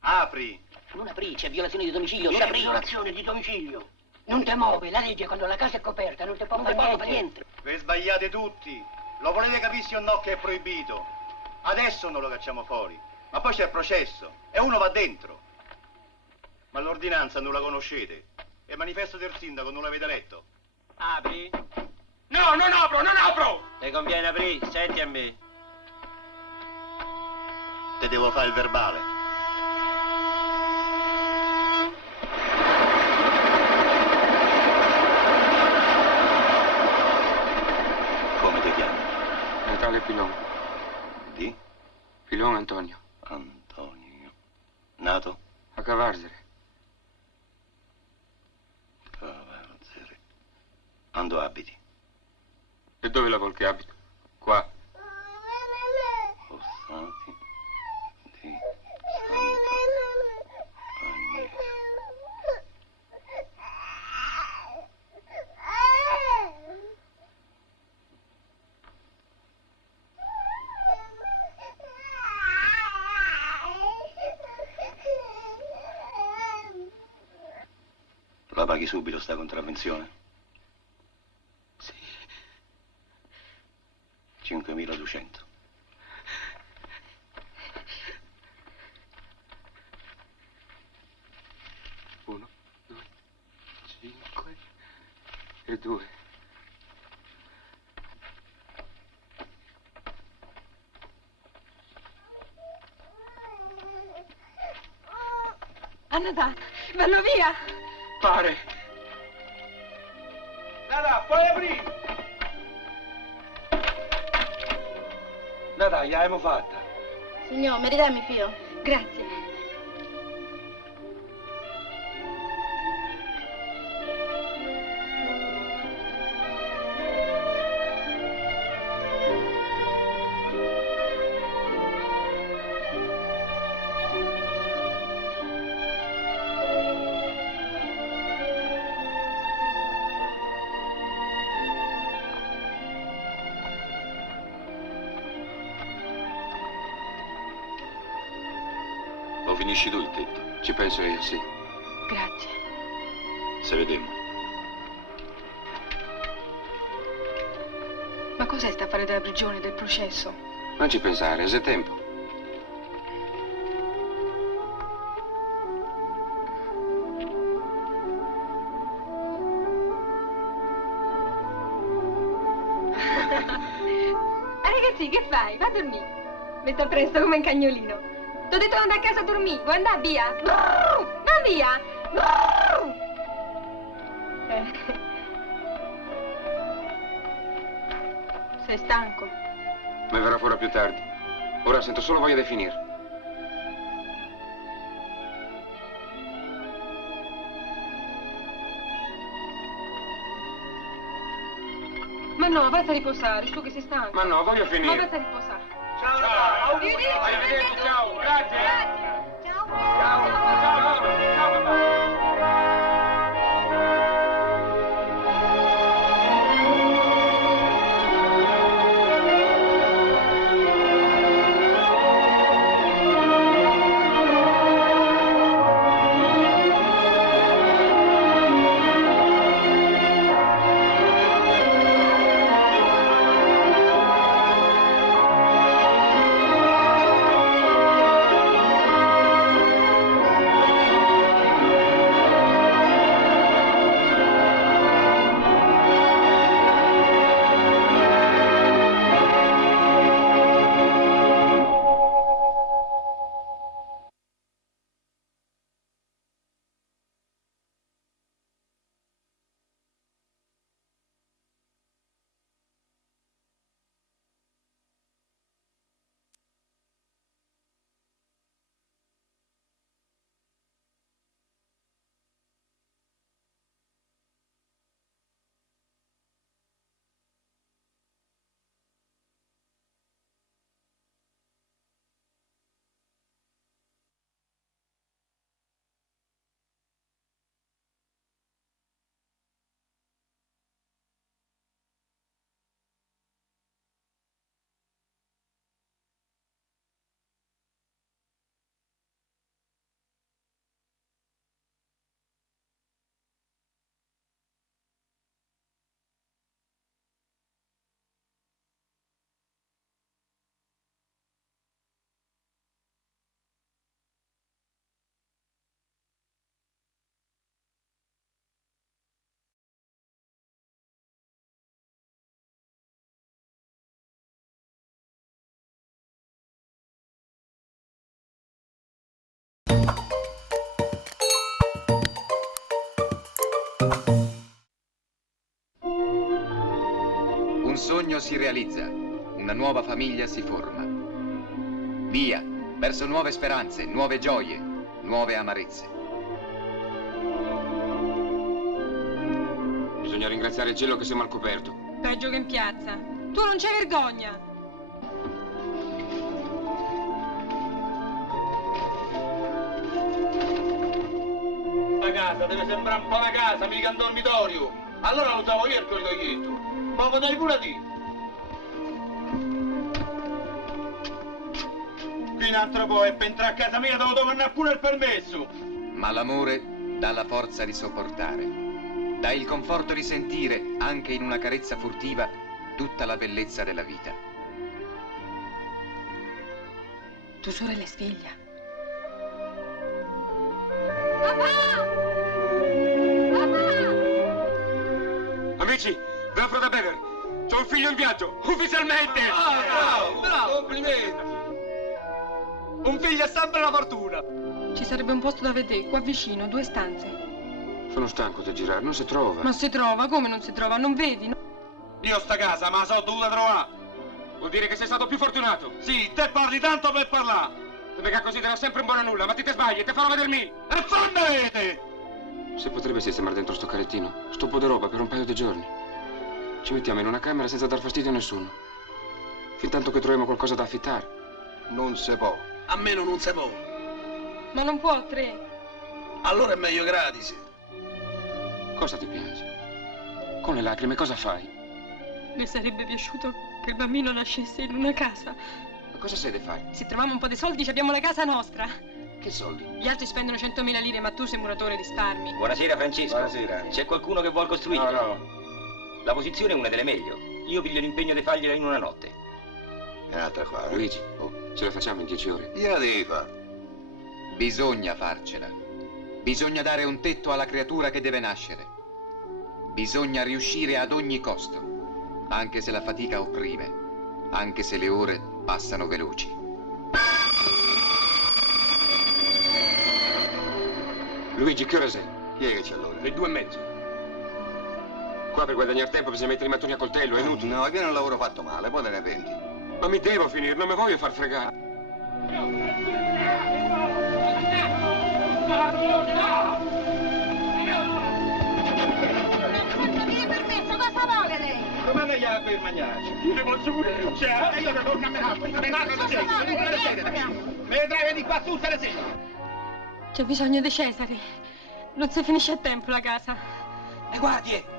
Apri! Non aprì, c'è violazione di domicilio, Non non è aprì. violazione di domicilio. Non te muovi, la legge quando la casa è coperta non ti può fare niente. Vi sbagliate tutti. Lo volete capire o no che è proibito? Adesso non lo cacciamo fuori. Ma poi c'è il processo e uno va dentro. Ma l'ordinanza non la conoscete. E il manifesto del sindaco non l'avete letto. Apri? No, non apro, non apro! Ti conviene aprire, senti a me. Te devo fare il verbale. Come ti chiami? Natale Pilon. Di? Pilon Antonio. Antonio. Nato? A Cavarzere. Cavarzere. Quando abiti? E dove la vuol che abito? Qua. Fossati di Santa Agnese. La paghi subito sta contravvenzione? Sì. 5.200. Uno, due, 5 e 2. A Natà, vanno via! Pare. Nada, puoi aprire! Nada, l'abbiamo fatta. Signor, mi ridai mio figlio? Grazie. Lo finisci tu il tetto? Ci penso io, sì. Grazie. Se vedemmo. Ma cos'è sta affare della prigione, del processo? Non ci pensare, è tempo. Ragazzi, che fai? Va a dormire. Metta presto come un cagnolino. T'ho detto di andare a casa a dormire. Vuoi andare via? Va via! Sei stanco? Ma verrà fuori più tardi. Ora sento solo voglia di finire. Ma no, vatti a riposare, su che sei stanco. Ma no, voglio finire. Ma vatti a riposare. Ciao, ciao. Arrivederci, ciao. Grazie. Ciao. Ciao. Ciao, papà. Un sogno si realizza, una nuova famiglia si forma. Via, verso nuove speranze, nuove gioie, nuove amarezze. Bisogna ringraziare il cielo che siamo al coperto. Peggio che in piazza. Tu non c'hai vergogna. La casa deve sembrare un po' una casa, mica un dormitorio. Allora lo usavo io il corridoietto. Ma lo dai pure a te. Qui un altro po' e per entrare a casa mia devo tornare pure il permesso. Ma l'amore dà la forza di sopportare, dà il conforto di sentire, anche in una carezza furtiva, tutta la bellezza della vita. Tua sorella è sveglia. Amici, vi offro da bere. C'ho un figlio in viaggio, ufficialmente! Bravo, bravo, complimenti! Un figlio è sempre una fortuna! Ci sarebbe un posto da vedere, qua vicino, 2 stanze. Sono stanco di girare, non si trova. Ma si trova, come non si trova? Non vedi? No? Io sta casa, ma la so dovuta trovare. Vuol dire che sei stato più fortunato. Sì, te parli tanto per parlare. Mica così te sempre un buono a nulla, ma ti sbagli e te farò vedermi. E fammi vedere! Se potrebbe sistemare dentro sto carrettino, sto po' di roba per un paio di giorni. Ci mettiamo in una camera senza dar fastidio a nessuno. Fin tanto che troviamo qualcosa da affittare. Non se può. A meno non si può. Ma non può a 3. Allora è meglio gratis. Cosa ti piace? Con le lacrime cosa fai? Le sarebbe piaciuto che il bambino nascesse in una casa. Ma cosa sei da fare? Se troviamo un po' di soldi, ci abbiamo la casa nostra. Che soldi? Gli altri spendono 100.000 lire, ma tu sei muratore di starmi. Buonasera Francesco. Buonasera. C'è qualcuno che vuol costruire? No. La posizione è una delle meglio. Io piglio l'impegno di fargliela in una notte. È un'altra qua. Luigi, ce la facciamo in 10 ore? Gliela devi fare. Bisogna farcela. Bisogna dare un tetto alla creatura che deve nascere. Bisogna riuscire ad ogni costo, anche se la fatica opprime, anche se le ore passano veloci. Luigi, che ora sei? Chi è che c'è allora? Le 2:30. Qua per guadagnare tempo bisogna mettere i mattoni a coltello, è inutile. No, viene un lavoro fatto male, poi te ne penti. Ma mi devo finire, non mi voglio far fregare. Permesso, cosa vuole lei? Come lei ha per mangiarci. Io ne posso pure bruciare. Io non torno a menarlo da sera. Me ne trae di qua tutte le sere. C'è bisogno di Cesare. Non si finisce a tempo la casa. Le guardie!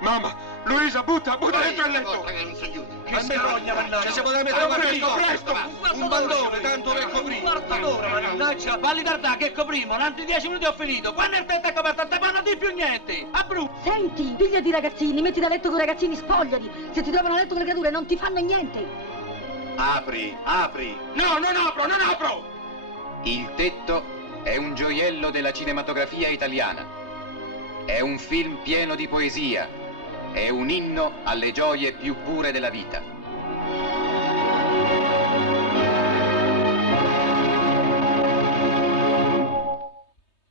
Mamma, Luisa, butta dentro il letto. Che vergogna, mannaggia! Ci si poteva mettere presto! Un bandone, tanto per coprire! Quarto d'ora, mannaggia! Valli tardà, che coprimo? Tanti 10 minuti ho finito! Quando il tetto è coperto, non ti fanno di più niente! A brutto! Senti, pigliati i ragazzini, metti da letto con i ragazzini, spogliali. Se ti trovano a letto con le creature non ti fanno niente. Apri, apri! No, non apro! Il tetto è un gioiello della cinematografia italiana. È un film pieno di poesia. È un inno alle gioie più pure della vita.